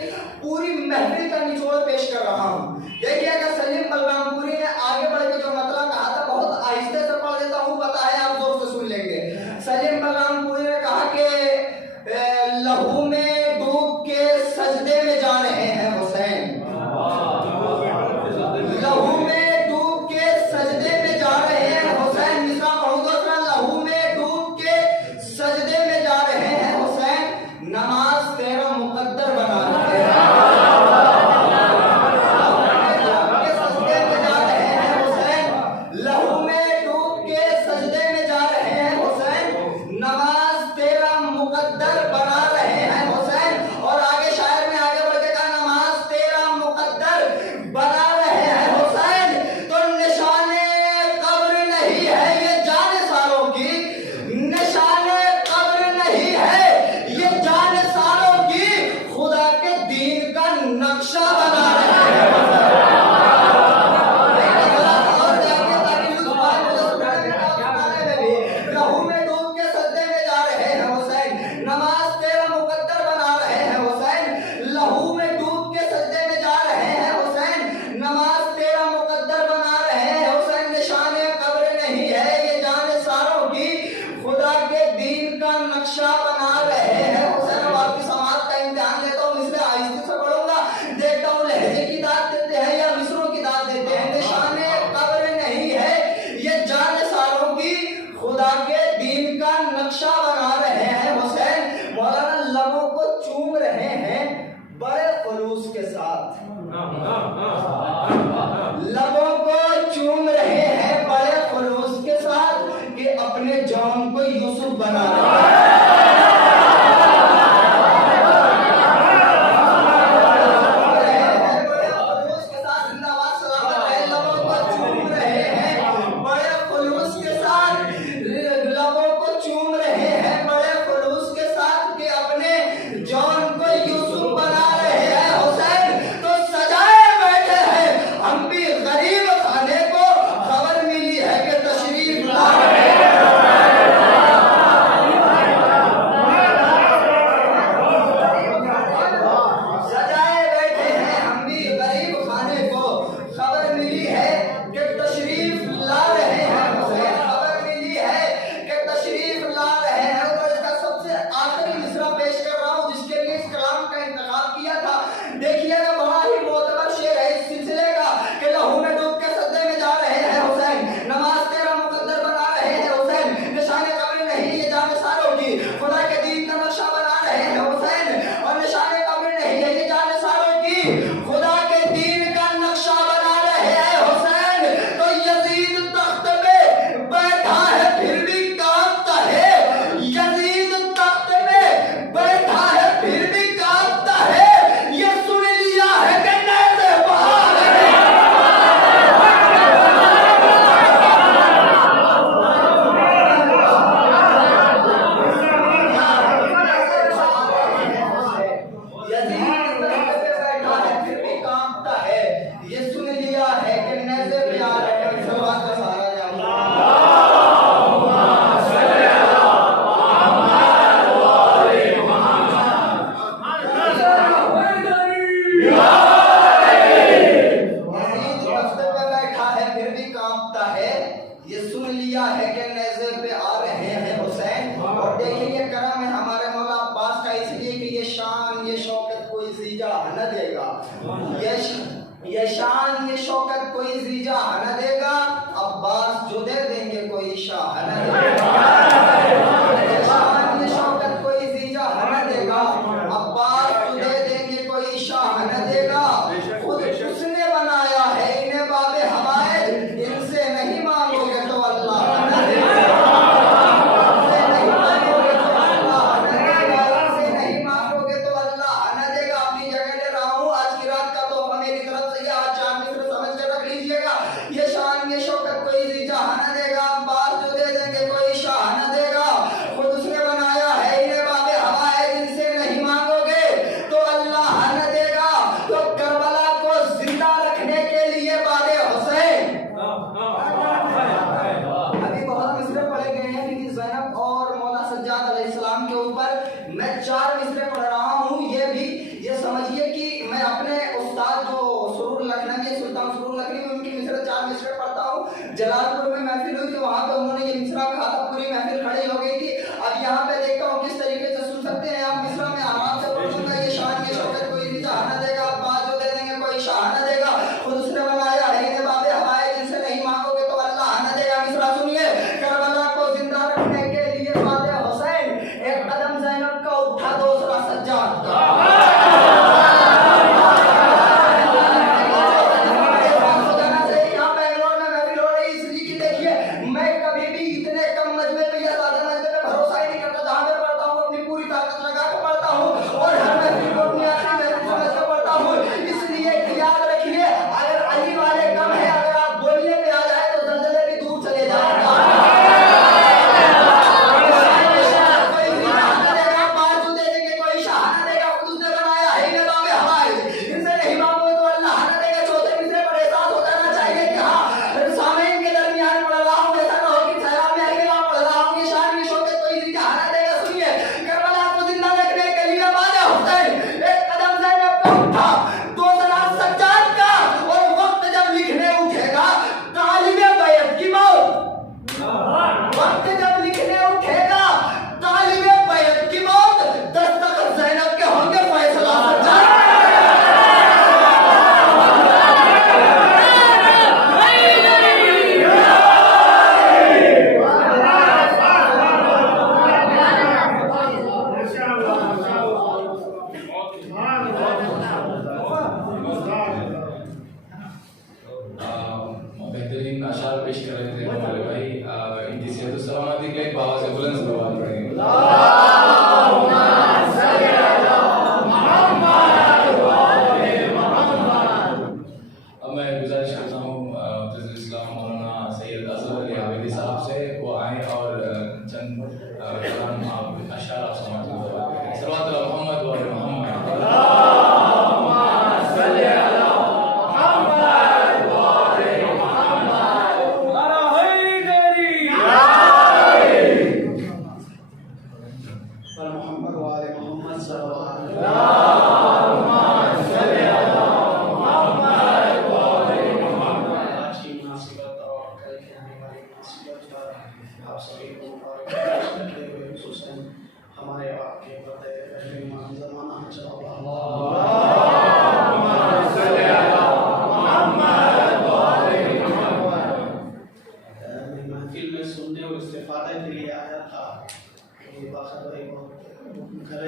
पूरी महफिल का निचोड़ पेश कर रहा हूँ। देखिए अगर सलीम बलरामपुरी ने आगे बढ़ के जो मतला कहा था, बहुत आहिस्ते से पढ़ देता हूँ, पता है आप जोर से सुन लेंगे। सलीम बलरामपुरी ने कहा कि लहू में डूब के सजदे में जा रहे हैं हुसैन, लहू में डूब के सजदे में जा रहे हैं हुसैन। मिसरा पढ़ो दूसरा, लहू में डूब के सजदे में जा रहे हैं हुसैन, नमाज तेरा मुकद्दर बना रहे हैं। लबों को चूम रहे हैं बड़े खुलूस के साथ, लबों को चूम रहे हैं बड़े खुलूस के साथ कि अपने जौन को यूसुफ बना रहे हैं। ये शान ये शौकत कोई जीजा न देगा, अब्बास जो दे देंगे कोई शाह न देगा। ये शान ये शौकत कोई जीजा न देगा, अब्बास जो दे देंगे कोई शाह न देगा। खुद उसने बनाया है इन्हें बाबे हवाए, इनसे नहीं मांगोगे तो अल्लाह न देगा। इनसे नहीं मांगोगे तो अल्लाह न देगा, इनसे नहीं मांगोगे तो अल्लाह न देगा। अपनी जगह ले रहा हूँ, आज की रात का तोहफा मेरी तरफ से, आज चार मिसर समझ कर रख लीजिएगा। ये शान ये शौकत कोई जीजा न देगा, अब्बास जो दे देंगे कोई शाह न देगा। खुद उसने बनाया है इन्हें बाबे हवाए, जिनसे नहीं मांगोगे तो अल्लाह न देगा। तो करबला को जिंदा रखने के लिए बाबे हुसैन, अभी बहुत मिसरे पढ़े गए हैं कि ज़ैनब और मौला सज्जाद अलैहिस्सलाम के ऊपर मैं 4 मिसरे पढ़ रहा हूँ। ये भी ये समझिए कि मैं अपने उस्ताद जो सुरूर लखनवी, सुल्तान सुरूर लखनवी, उनकी मिसरे 4 मिसरे पढ़ता हूँ। जलालपुर में महफिल हुई थी, वहाँ पे उन्होंने ये मिसरा कहा था, पूरी महफिल खड़ी हो गई थी। अब यहाँ पे देखता हूँ किस तरीके से सुन सकते हैं आप। मिसरा में आराम से पढ़ूंगा। ये शान ये शौकत कोई शाह न देगा, अब्बास जो दे देंगे कोई शाह न देगा। खुद उसने बनाया है इन्हें बाबे हवाए, जिनसे नहीं मांगोगे तो अल्लाह न देगा। मिसरा सुनिए। करबला को जिंदा रखने के लिए बाबे हुसैन, एक कदम ज़ैनब का उठा, 2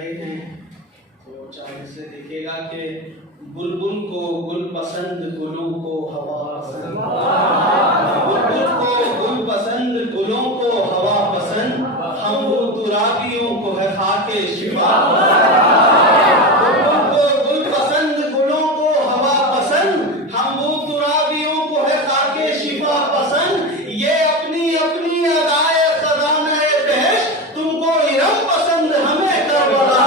रहे हैं तो चाहे से देखिएगा कि बुलबुल को गुल पसंद, गुलों को हवा पसंद। बुलबुल को गुल पसंद, गुलों को हवा पसंद, हम वो तुराबियों को है खाके शिफा। बुलबुल को गुल पसंद, गुलों को हवा पसंद, हम वो तुराबियों को है खाके शिफा पसंद। ये अपनी अपनी अदाए खजाने बहश्त, तुमको इरम पसंद, हमें करबला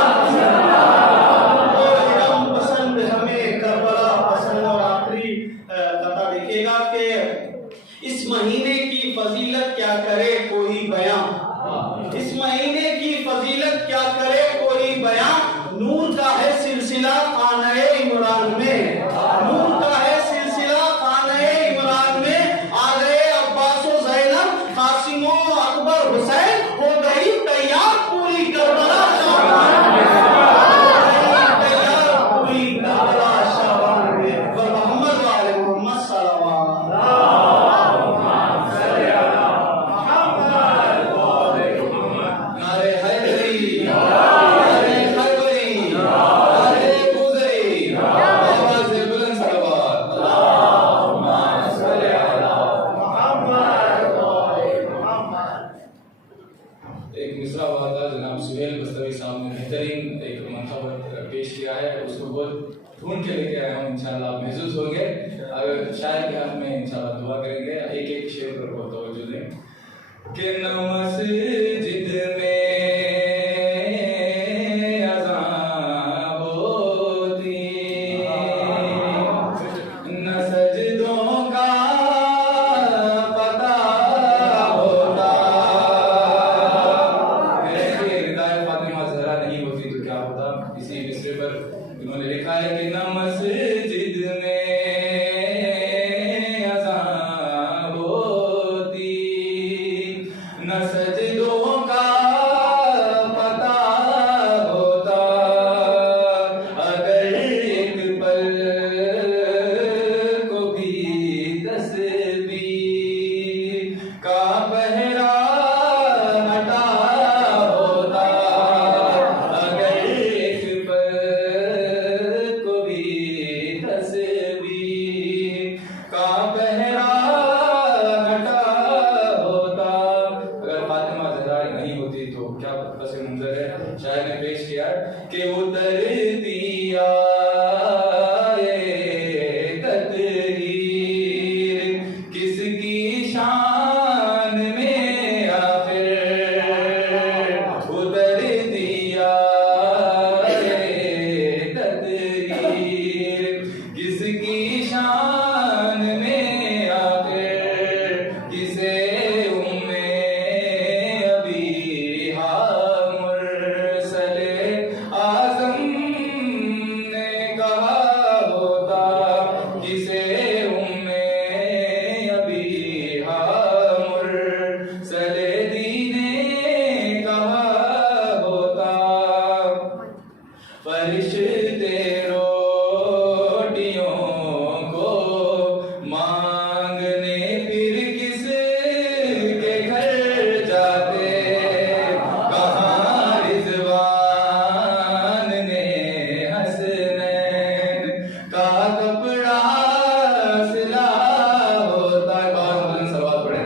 इस महीने की फजीलत क्या करे कोई बयां, इस महीने की फजीलत क्या करे कोई बयां। नूर का है सिलसिला खाने इमरान में, नूर का है सिलसिला खाने इमरान में। आ गए अब्बास व ज़ैनब, कासिम व अकबर हुसैन, हो गई तैयार पूरी करबला शाबान में, तैयार पूरी करबला शाबान में। व मोहम्मद वाले मोहम्मद सल्लल्लाहु ढूंढ के लेके आया हूँ। इंशाल्लाह आप महसूस होंगे। अगर शायर के हाथ में इंशाल्लाह दुआ करेंगे। एक एक शेर पर बहुत तवज्जो दें कि न मस्जिद में अज़ान होती, न सजदों का पता होता। रिदाए फातिमा ज़हरा नहीं होती तो क्या होता। इसी मिसरे पर उन्होंने लिखा है कि न मस्जिद में अज़ान होती, न सजदों का पता होता। अगर एक पल को भी तस्बीह का पहरा हटा होता, अगर एक पल का पहरा हटा होता। अगर फातिमा ज़हरा नहीं होती तो क्या पस मंजर है। शायर ने पेश किया कि उतर दिया तकदीर किसकी शान में आखिर, उतर दिया तकदीर किसकी शान में आखिर। किसे उम्मे अभी मुरसले आज़म ने कहा होता, किसे उम्मे अभी मुरसले दीने कहा होता। फरिश्ते रोटियों को मांगने फिर किस के घर जाते, कहाँ रिज़वान ने हसनैन का कपड़ा सिला होता। कौन सवाल पढ़े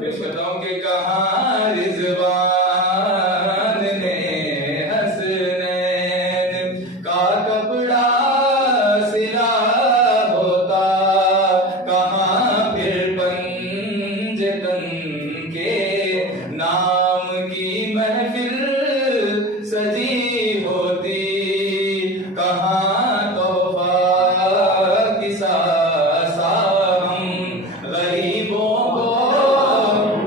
पेश करता हूँ कि कहाँ रिज़वान ने हसनैन का कपड़ा सिला होता, कहाँ फिर पंजतन के नाम की महफिल सजी होती, कहाँ तोहफा किसा सा हम गरीबों को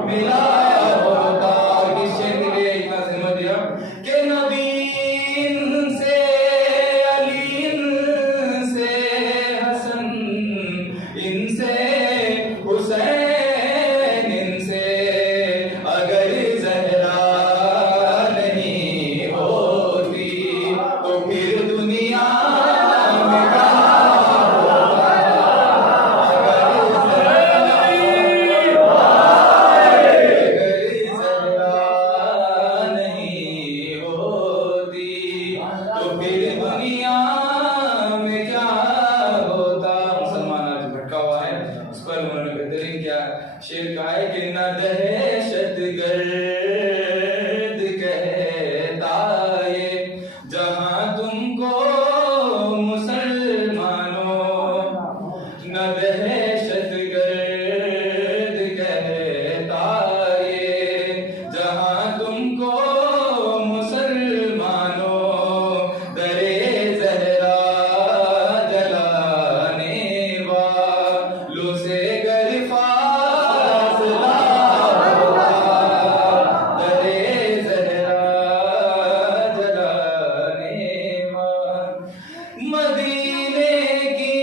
मिला होता। किससे मिले इतना समझ दिया कि नबी से अली से हसन, इनसे हुसैन, इनसे न दहशत गर्द कहता ये जहां तुमको मुसलमानों, न दहशत गर्द कहता ये जहां तुमको मुसलमानों, दरे जहरा जलाने वालों से गर फासला होता, दरे जहरा जलाने वालों। मदीने की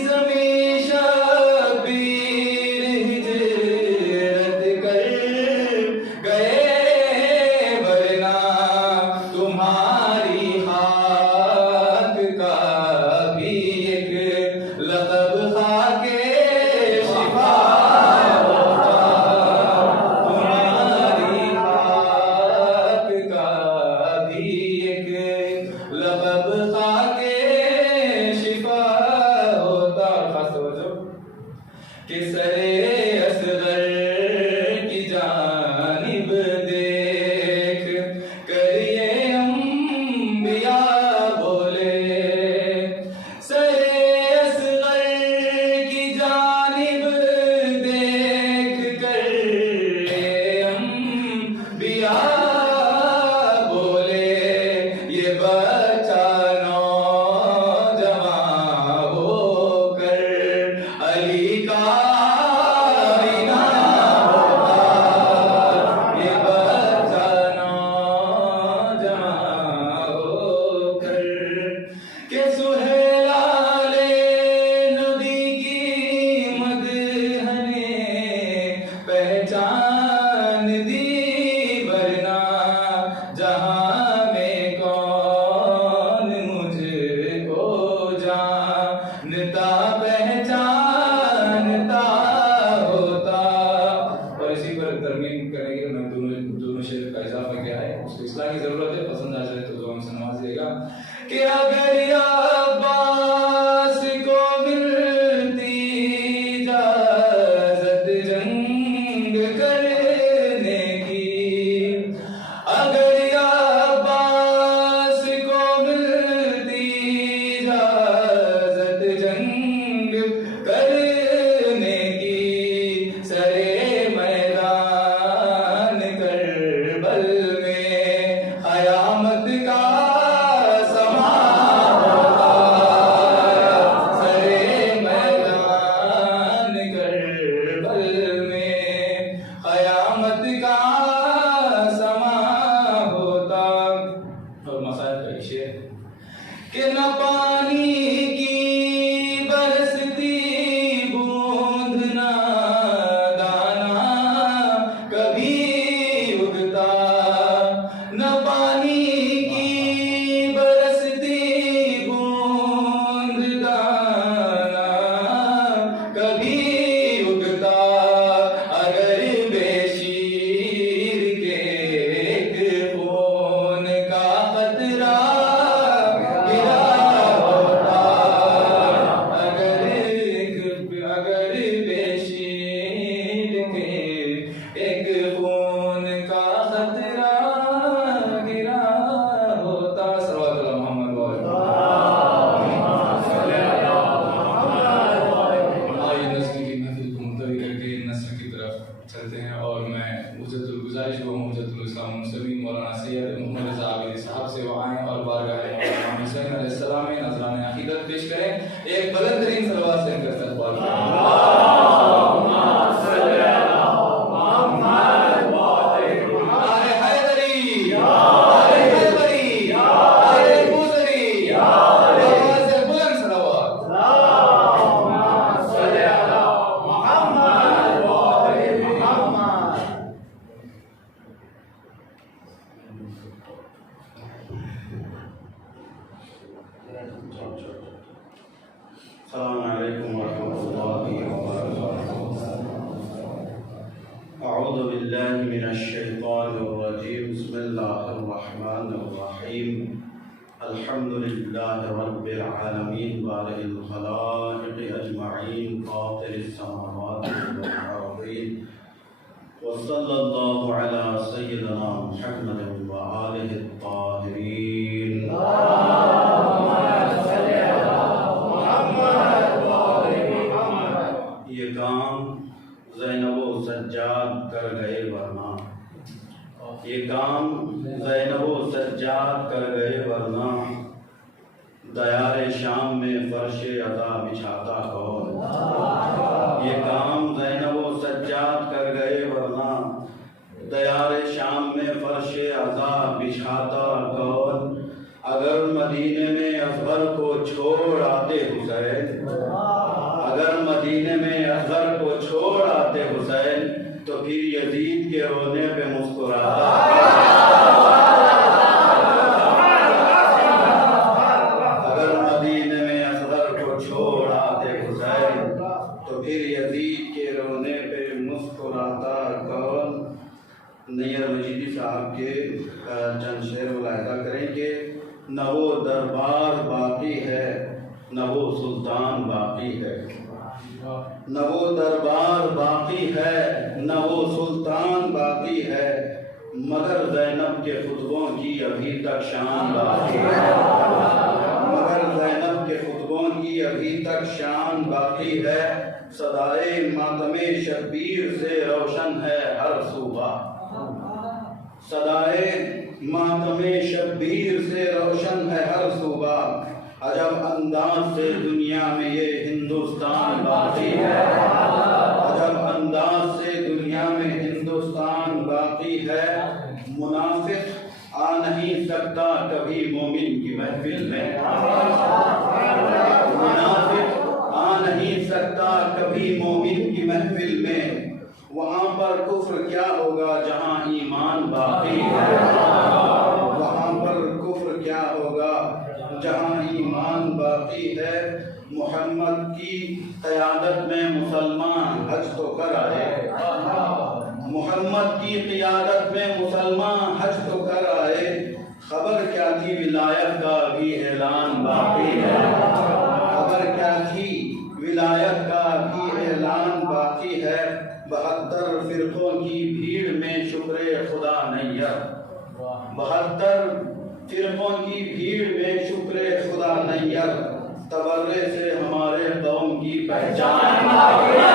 ज़मीं शब्बीर हिजरत कर गए, वरना तुम्हारी खाक का भी एक लक़ब खाके शिफा होता, तुम्हारी खाक का भी एक लक़ब खाके शिफा होता। खास तवज्जो कि सरे असगर की जानिब देख कर ये अंबिया बोले, सरे असगर की जानिब देख कर ये अंबिया बोले, ये बच्चा नौजवान होकर अली का आईना होता, ये बच्चा नौजवान होकर के सुहेला ले नबी की मदहने पहचान दी, वरना जहां में कौन मुझको जानता पहचानता होता। और इसी पर तरमीम करेंगे। मैं दोनों शेर का इजाफा किया है, उसको इस्लाह की जरूरत है, पसंद आ जाए तो दुआ में नवाजिएगा कि अगर या अब्बास को मिलती इजाजत जंग करने की, अगर या अब्बास को मिलती इजाजत जंग करने की, सरे मैदान करबल में कयामत का समा होता, सरे मैदान करबल में कयामत का समा होता। और मसाइल का शेर कि न पानी की बरसती बूंद न दाना कभी उगता, न पानी की बरसती बूंद दाना कभी उगता, अगर बेशीर के एक खून का कतरा गिरा होता, अगर बेशीर के एक खून का खतरा गिरा होता। सल्लल्लाहु मोहम्मद व आइए नस्ल की महफिल को मुलतवी करके नस्ल की तरफ चलते हैं। और मैं मुजद्दुल गुजारिश को मुजद्दुल इस्लाम मुस्लिम मौलाना सैयद मोहम्मद रज़ा आबिदी साहब से वो आएं और बारगाह मौलाना हुसैन अलैहिस्सलाम में नजराने अकीदत पेश करें। एक बुलंद तरीन सलवात से इनका इस्तकबाल करें। आए हैदरी, आए हैदरी, आए गुजरी, आवाज़ से बुलंद सलवात। अस्सलामु अलैकुम वरहमतुल्लाहि वबरकातुहू। अऊज़ु बिल्लाहि मिनश शैतानिर रजीम। बिस्मिल्लाहिर रहमानिर रहीम। अल्हम्दुलिल्लाहि रब्बिल आलमीन बारिल खलाइक़ अजमईन फातिरिस समावाति वल अर्ज़ीन वसल्लल्लाहु अला सय्यिदिना मुहम्मद व आलिहि ताहिरीन। ये काम ज़ैनब सज्जाद कर गए वरना, ये काम ज़ैनब सज्जाद कर गए वरना, दयारे शाम में फर्श अता बिछाता कौन। ये काम ज़ैनब सज्जाद कर गए वरना, दयारे शाम में फर्श अता बिछाता कौन। अगर मदीने में अज़हर को छोड़ आते हुसैन, अगर मदीने में अज़हर को छोड़ आते हुसैन, तो फिर यजीद के रोने पे मुस्कुराता। अगर मदीने में अज़हर को छोड़ आते हुसैन, तो फिर यजीद के रोने पे मुस्कुराता कौन। नैयर मजीदी साहब के चंद शेर मुलाहिजा करेंगे। न वो दरबार बाकी है, न वो सुल्तान बाकी है, न वो दरबार बाकी है, न वो सुल्तान बाकी है, मगर ज़ैनब के खुतबों की अभी तक शान बाकी है, मगर ज़ैनब के खुतबों की अभी तक शान बाकी है। सदाए मातमे शब्बीर से रोशन है हर सूबा, सदाए मातमे शब्बीर से रोशन है हर सूबा। अजब अंदाज से दुनिया में ये हिंदुस्तान बाकी है, अजब अंदाज से दुनिया में हिंदुस्तान बाकी है। मुनाफिक आ नहीं सकता कभी मोमिन की महफिल में, मुनाफिक आ नहीं सकता कभी मोमिन की महफिल में। वहाँ पर कुफ्र क्या होगा जहाँ ईमान बाकी है, वहाँ पर कुफ्र क्या होगा जहाँ ईमान बाकी है। मोहम्मद की क़यादत में मुसलमान हज तो कर आए, मोहम्मद की क़यादत में मुसलमान हज तो कर आए। खबर क्या थी विलायत का अभी ऐलान बाकी है, खबर क्या थी विलायत का अभी ऐलान बाकी है। 72 फ़िरक़ों की भीड़ में शुक्र खुदा नैयर, 72 फ़िरक़ों की भीड़ में शुक्र खुदा नैयर। तबर्रे से हमारे कौम की पहचान बाकी है।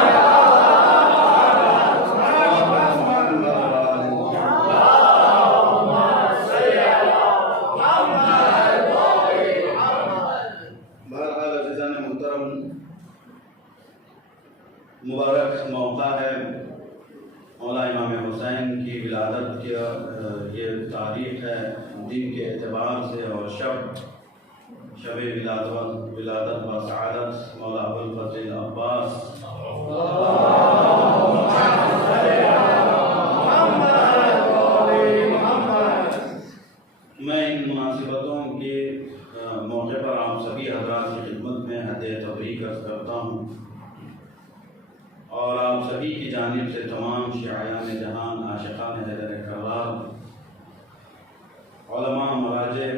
मुबारक मौका है, मौला इमाम हुसैन की विलादत की ये तारीख़ है दिन के एतबार से, और शब विलादत व सआदत मौला अबुल फज़ल अब्बास मैं इन मुनासिबतों के मौके पर आप सभी हज़रात की खिदमत में हदिया तबरीक करता हूँ, और आप सभी की जानिब से तमाम शायान जहान आशिक़ान हैदर कररार, उलमा मराजे,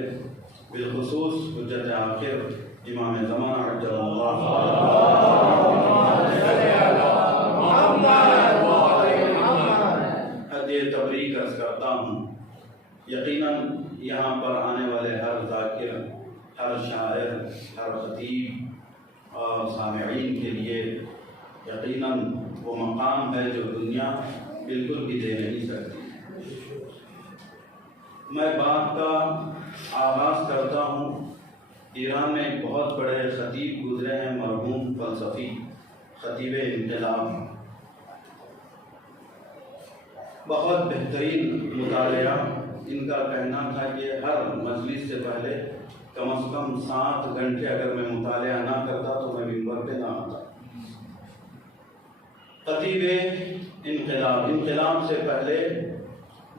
बिलखुसूस हुज्जत आखिर इमाम ज़माना अज्जलल्लाहु हदिया तबरीक अर्ज़ करता हूँ। यकीनन यहाँ पर आने वाले हर ज़ाकिर, हर शायर, हर खतीब और सामिईन के लिए यकीनन वो मकाम है जो दुनिया बिल्कुल भी दे नहीं सकती। मैं बात का आगाज़ करता हूँ। ईरान में एक बहुत बड़े खतीब गुजरे हैं, मरहूम फ़लसफ़ी खतीब इनक़िलाब, बहुत बेहतरीन मुतालिया। इनका कहना था कि हर मजलिस से पहले कम से कम 7 घंटे अगर मैं मुतालिया ना करता तो मैं मिंबर पे ना आता। खतीब इनक़िलाब से पहले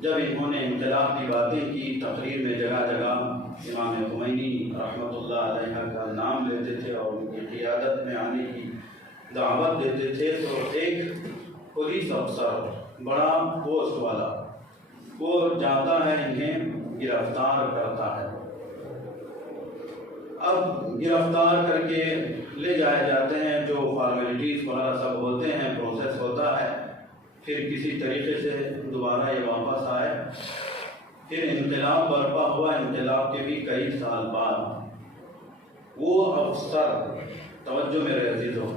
जब इन्होंने इनक़िलाब की बातें की, तकरीर में जगह जगह इमाम खुमैनी रहमतुल्लाह अलैह का नाम लेते थे और उनकी क़ियादत में आने की दावत देते थे, तो एक पुलिस अफसर, बड़ा पोस्ट वाला, वो जाता है, इन्हें गिरफ्तार करता है। अब गिरफ्तार करके ले जाए जाते हैं, जो फॉर्मेलिटीज़ वगैरह सब होते हैं, प्रोसेस होता है। फिर किसी तरीके से दोबारा ये वापस आए, फिर इनकलाब बर्पा हुआ। इनकलाब के भी कई साल बाद वो अफसर, तवज्जो मेरे अजीजों,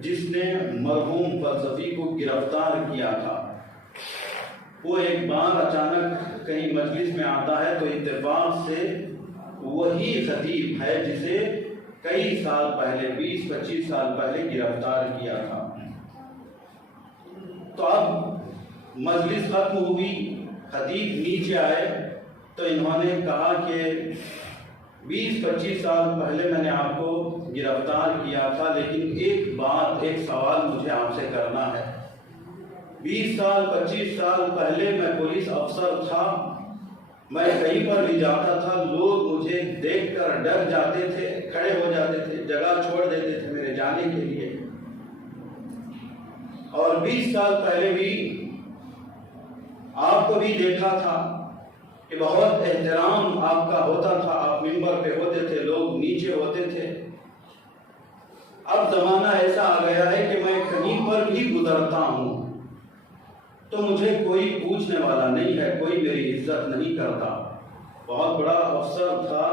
जिसने मरहूम फलसफी को गिरफ्तार किया था, वो एक बार अचानक कहीं मजलिस में आता है तो इत्तेफाक से वही खतीब है जिसे कई साल पहले, 20-25 साल पहले गिरफ्तार किया था। तो अब मजलिस खत्म हुई, खतीब नीचे आए तो इन्होंने कहा कि 20-25 साल पहले मैंने आपको गिरफ्तार किया था, लेकिन एक बात, एक सवाल मुझे आपसे करना है। 20 साल 25 साल पहले मैं पुलिस अफसर था, मैं कहीं पर भी जाता था, लोग मुझे देखकर डर जाते थे, खड़े हो जाते थे, जगह छोड़ देते थे मेरे जाने के लिए। और 20 साल पहले भी आपको भी देखा था कि बहुत एहतराम आपका होता था, आप मिंबर पे होते थे, लोग नीचे होते थे। अब जमाना ऐसा आ गया है कि मैं कहीं पर भी गुजरता हूं तो मुझे कोई पूछने वाला नहीं है, कोई मेरी इज्जत नहीं करता। बहुत बड़ा अफसर था,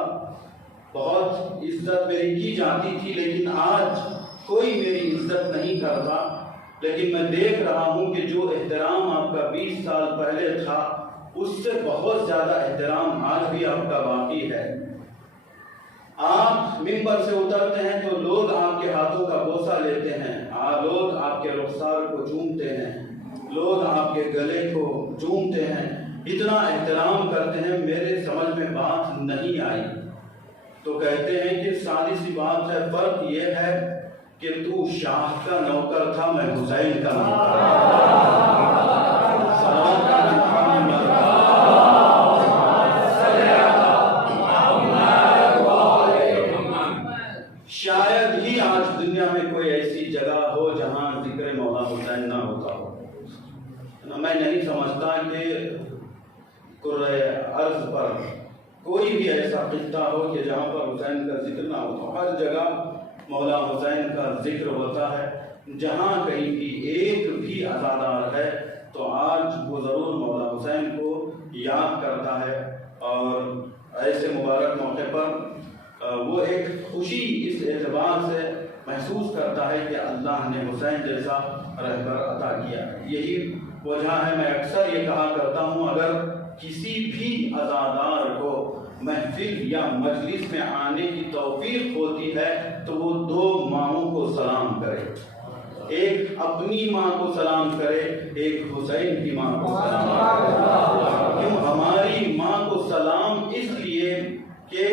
बहुत इज्जत मेरी की जाती थी, लेकिन आज कोई मेरी इज्जत नहीं करता। लेकिन मैं देख रहा हूं कि जो एहतराम आपका 20 साल पहले था, उससे बहुत ज्यादा एहतराम आज भी आपका बाकी है। आप मिंबर से उतरते हैं तो लोग आपके हाथों का बोसा लेते हैं, लोग आपके रुखसार को चूमते हैं, लोग आपके गले को चूमते हैं, इतना एहतराम करते हैं। मेरे समझ में बात नहीं आई तो कहते हैं कि सादी सी बात है, फर्क ये है कि तू शाह का नौकर था, मैं हुसैन का शायद ही आज दुनिया में कोई ऐसी जगह हो जहां जिक्र मौला हुसैन ना होता हो। मैं नहीं समझता कि कुर्रे अर्ज पर कोई भी ऐसा किस्सा हो कि जहाँ पर हुसैन का जिक्र ना हो। हर जगह मौला हुसैन का जिक्र होता है। जहाँ कहीं भी एक भी अज़ादार है तो आज वो ज़रूर मौला हुसैन को याद करता है, और ऐसे मुबारक मौके पर वो एक खुशी इस एतबार से महसूस करता है कि अल्लाह ने हुसैन जैसा रहबर अता किया। यही वजह है, मैं अक्सर ये कहा करता हूँ, अगर किसी भी अज़ादार को महफिल या मजलिस में आने की तौफीक होती है तो वो 2 माओं को सलाम करे, एक अपनी माँ को सलाम करे, एक हुसैन की माँ को सलाम करे। क्यों हमारी माँ को सलाम? इसलिए कि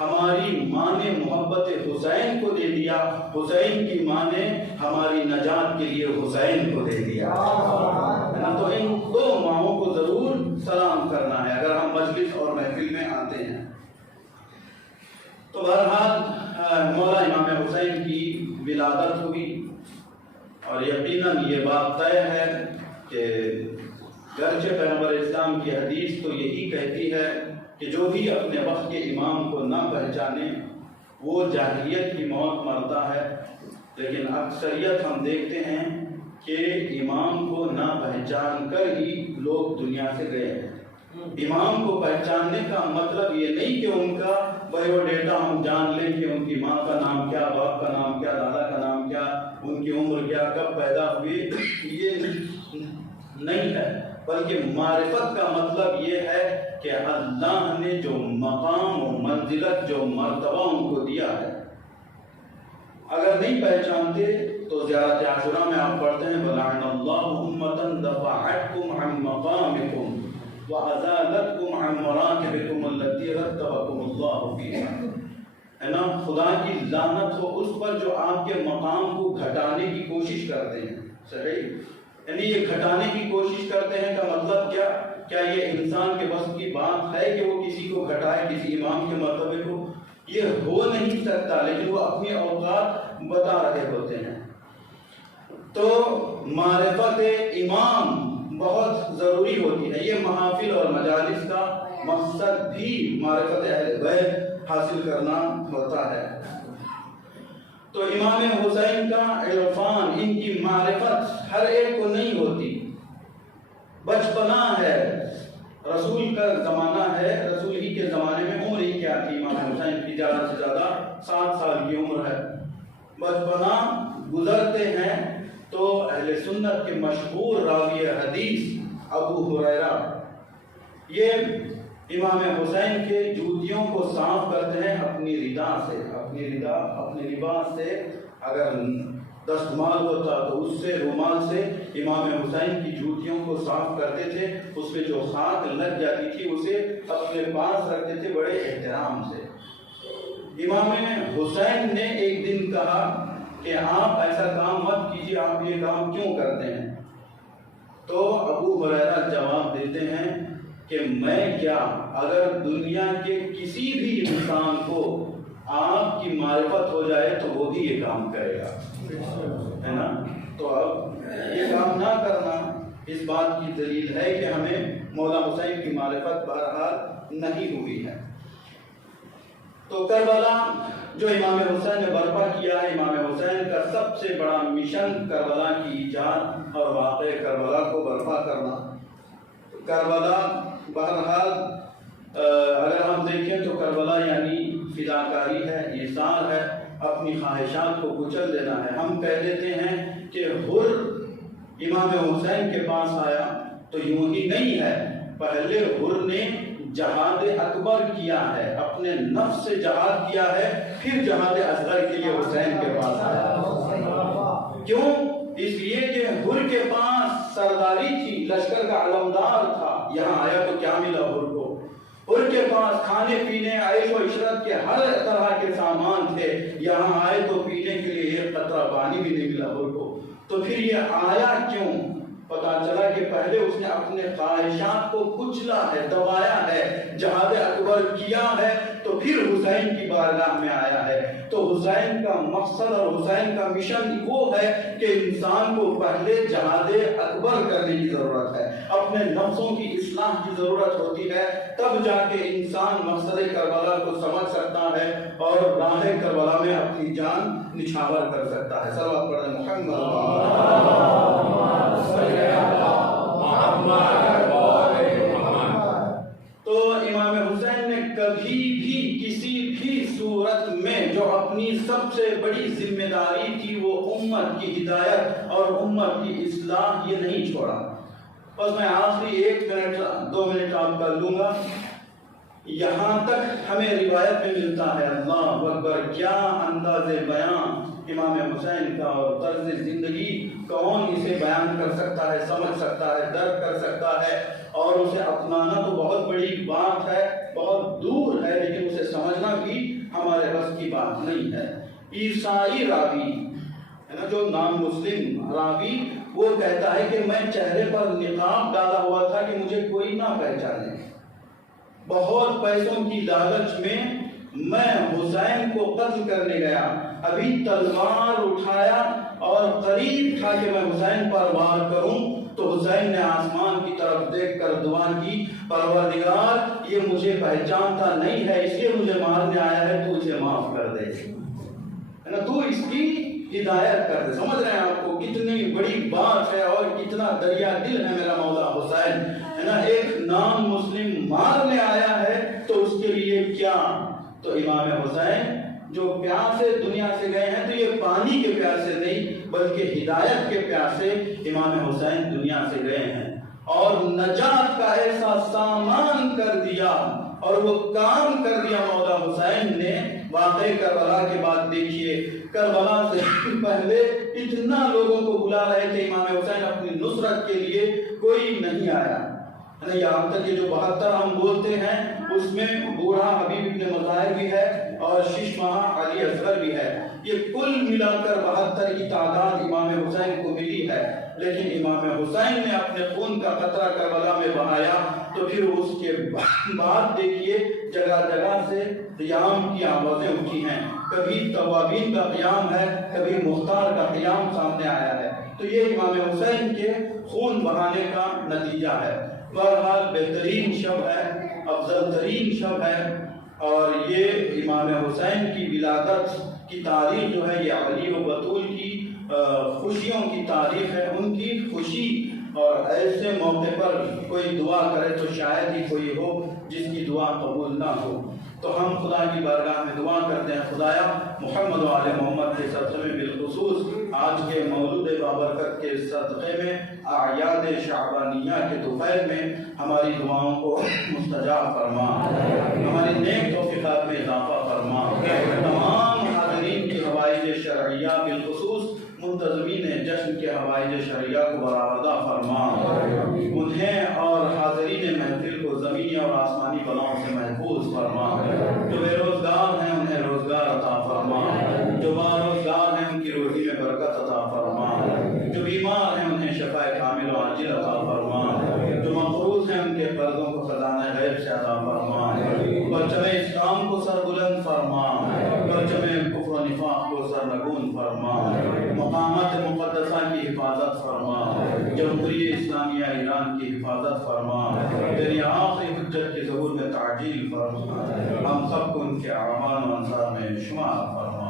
हमारी माँ ने मोहब्बत हुसैन को दे दिया, हुसैन की माँ ने हमारी नजात के लिए हुसैन को दे दिया, है ना। तो इन 2 माओं को जरूर सलाम करना है अगर हम मजलिस और महफिल में आते हैं। तो बहरहाल मौला इमाम हुसैन की विलादत हुई और यकीनन ये बात तय है कि गर्चे पैगंबर इस्लाम की हदीस तो यही कहती है कि जो भी अपने वक्त के इमाम को ना पहचाने वो जाहिलियत की मौत मरता है। लेकिन अक्सरियत हम देखते हैं कि इमाम को ना पहचान कर ही लोग दुनिया से गए हैं। इमाम को पहचानने का मतलब ये नहीं कि उनका बायोडेटा हम जान लें कि उनकी माँ का नाम क्या, बाप का नाम क्या, दादा का नाम क्या, उनकी उम्र क्या, कब पैदा हुए, ये नहीं है। बल्कि मारिफत का मतलब ये है कि अल्लाह ने जो मकाम और मंजिलत, जो मर्तबा उनको दिया है, अगर नहीं पहचानते तो ज़ियारत आशुरा में आप पढ़ते हैं वलअनल्लाहु उम्मतन दफ़अतकुम अन मकामिकुम व अज़ालतकुम अन मराकिबिकुम अल्लती रतबकुमुल्लाहु फीहा, है ना। खुदा की लानत हो उस पर जो आपके मकाम को घटाने की कोशिश करते हैं। सही, यानी ये घटाने की कोशिश करते हैं का मतलब क्या ये इंसान के बस की बात है कि वो किसी को घटाए, किसी इमाम के मर्तबे को? ये हो नहीं सकता, लेकिन वो अपनी औकात बता रहे होते हैं। तो मारिफत इमाम बहुत जरूरी होती है। ये महाफिल और मजालिस का मकसद भी मारिफत अहले बैत हासिल करना होता है। तो इमाम हुसैन का इरफान, इनकी मारिफत हर एक को नहीं होती। बचपना है, रसूल का जमाना है, रसूल ही के जमाने में उम्र ही क्या थी इमाम हुसैन की, ज्यादा से ज्यादा 7 साल की उम्र है। बचपना गुजरते हैं तो अहले सुन्नत के मशहूर रावी हदीस अबू हुरैरा ये इमाम हुसैन के जूतियों को साफ करते हैं अपनी रिदा से, अपने लिबास से। अगर दस्तमाल होता तो उससे, रुमाल से इमाम हुसैन की जूतियों को साफ करते थे। उसमें जो खाक लग जाती थी उसे अपने पास रखते थे बड़े एहतराम से। इमाम हुसैन ने एक दिन कहा कि आप ऐसा काम मत कीजिए, आप ये काम क्यों करते हैं? तो अबू हुरैरा जवाब देते हैं कि मैं क्या, अगर दुनिया के किसी भी इंसान को आपकी मारिफत हो जाए तो वो भी ये काम करेगा, है ना? तो अब ये काम ना करना इस बात की दलील है कि हमें मौला हुसैन की मारिफत बहरहाल नहीं हुई है। तो करबला जो इमाम हुसैन ने बर्पा किया है, इमाम हुसैन का सबसे बड़ा मिशन करबला की इजाद और वाक़े करबला को बर्पा करना। करबला बहरहाल अगर हम देखें तो करबला यानी फिदाकारी है, ईसार है, अपनी ख्वाहिशात को कुचल देना है। हम कह देते हैं कि हुर इमाम हुसैन के पास आया तो यूं ही नहीं है, पहले हुर ने जहाद अकबर किया है, अपने नफ्स से जहाद किया है, फिर जहाद असगर के लिए हुसैन के पास आया। क्यों? इसलिए कि हुर के पास सरदारी थी, लश्कर का अलमदार था। यहाँ आया तो क्या मिला हुर को? हुर के पास खाने पीने, ऐश व इशरत के हर तरह के सामान थे। यहाँ आए तो पीने के लिए एक कतरा पानी भी नहीं मिला हुर को। तो फिर ये आया क्यों? पता चला कि पहले उसने अपने ख्वाहिशात को कुचला है, दबाया है, जहाद अकबर किया है, तो फिर हुसैन की बारगाह में आया है। तो हुसैन का मकसद और हुसैन का मिशन वो है कि इंसान को पहले जहाद अकबर करने की जरूरत है, अपने नफ्सों की इस्लाह की जरूरत होती है, तब जाके इंसान मकसद करबला को समझ सकता है और राह करबला में अपनी जान निछावर कर सकता है। सल्लल्लाहु अलैहि वसल्लम। तो इमाम हुसैन ने कभी भी किसी भी सूरत में जो अपनी सबसे बड़ी जिम्मेदारी थी वो उम्मत की हिदायत और उम्मत की इस्लाह, ये नहीं छोड़ा। बस मैं आखिरी 1 मिनट 2 मिनट आपका लूंगा। यहाँ तक हमें रिवायत में मिलता है, अल्लाह अकबर, क्या अंदाज़े बयान इमाम हुसैन का और तर्ज जिंदगी, कौन इसे बयान कर सकता है, समझ सकता है, दर्द कर सकता है। और उसे अपनाना तो बहुत बड़ी बात है, बहुत दूर है, लेकिन उसे समझना भी हमारे बस की बात नहीं है। ईसाई रावी है ना, जो नाम मुस्लिम रावी, वो कहता है कि मैं चेहरे पर निकाब डाला हुआ था कि मुझे कोई ना पहचाने। बहुत पैसों की लालच में मैं हुसैन को कत्ल करने गया, अभी तलवार उठाया और करीब था कि मैं हुसैन पर वार करूं, तो हुसैन ने आसमान की तरफ देखकर दुआ की, परवरदिगार ये मुझे पहचानता नहीं है, इसलिए मुझे मारने आया है, तू इसे माफ कर दे, है ना, तू इसकी हिदायत कर दे। समझ रहे हैं आपको कितनी बड़ी बात है और कितना दरिया दिल है मेरा मौला हुसैन, है ना। एक नाम मुस्लिम मारने आया है तो उसके लिए क्या, तो इमाम हुसैन जो प्यासे दुनिया से गए हैं, तो ये पानी के प्यासे नहीं बल्कि हिदायत के प्यासे इमाम हुसैन दुनिया से गए हैं और नजात का ऐसा सामान कर दिया और वो काम कर दिया मौला हुसैन ने। वाक़ई करबला के बाद देखिए, करबला से पहले इतना लोगों को बुला रहे थे इमाम हुसैन अपनी नुसरत के लिए, कोई नहीं आया, है ना। यहाँ तक कि जो 72 हम बोलते हैं उसमें बूढ़ा हबीब इब्न मज़ाहिर भी है और शीशमाह अली असगर भी है। ये कुल मिलाकर 72 की तादाद इमाम हुसैन को मिली है। लेकिन इमाम हुसैन ने अपने खून का कतरा करबला में बहाया, तो फिर उसके बाद देखिए जगह जगह से क़ियाम की आवाज़ें उठी हैं। कभी तवाबीन का क़ियाम है, कभी मुख्तार का क़ियाम सामने आया है। तो ये इमाम हुसैन के खून बहाने का नतीजा है। बहरहाल बेहतरीन शब है, अफजल तरीन शब है और ये इमाम हुसैन की विलादत की तारीख जो है ये अली व बतूल की खुशियों की तारीख है। उनकी खुशी और ऐसे मौके पर कोई दुआ करे तो शायद ही कोई हो जिसकी दुआ कबूल ना हो। तो हम खुदा की बारगाह में दुआ करते हैं, खुदाया मोहम्मद व आले मोहम्मद के सदक़े में बिलखुसूस आज के मौलूद बाबरकत के सदक़े में आयाद शाबानिया के दोपहर में हमारी दुआओं को मुस्तजाब फरमा, हमारी नेक तौफ़ीक़ात में इजाफ़ा फरमा, तमाम हाज़रीन की हवाइज शरइया बिलखुसूस मुंतज़मीन जश्न के हवाइज शरिया को बरामदा फरमा, उन्हें और हाज़रीन महफिल को ज़मीनी और आसमानी बलाओं से महफूज फरमा। जो बेरोज़गार हैं उन्हें रोज़गार अता फरमा, जो बारोज़गार हैं उनकी रोटी में बरकत अता फरमा, जो बीमार हैं उन्हें शफ़ाए कामिल व आजिल अता फरमा, जो मक़रूज़ हैं उनके कर्ज़ों को ख़ज़ाना गैब से अता फरमा, परचम इस्लाम को सरबुलंद फरमा, परचम कुफ्र व निफ़ाक़ को सरनगून फरमा, मक़ामात मुक़द्दसा की हिफाजत फरमा, जमहूरियत इस्लामिया ईरान की हिफाजत फरमा, तेरी आख़िरी हुज्जत के ज़हूर में ताजील फरमा, हम सबको उनके आमान व अंसार में शुमार फरमा।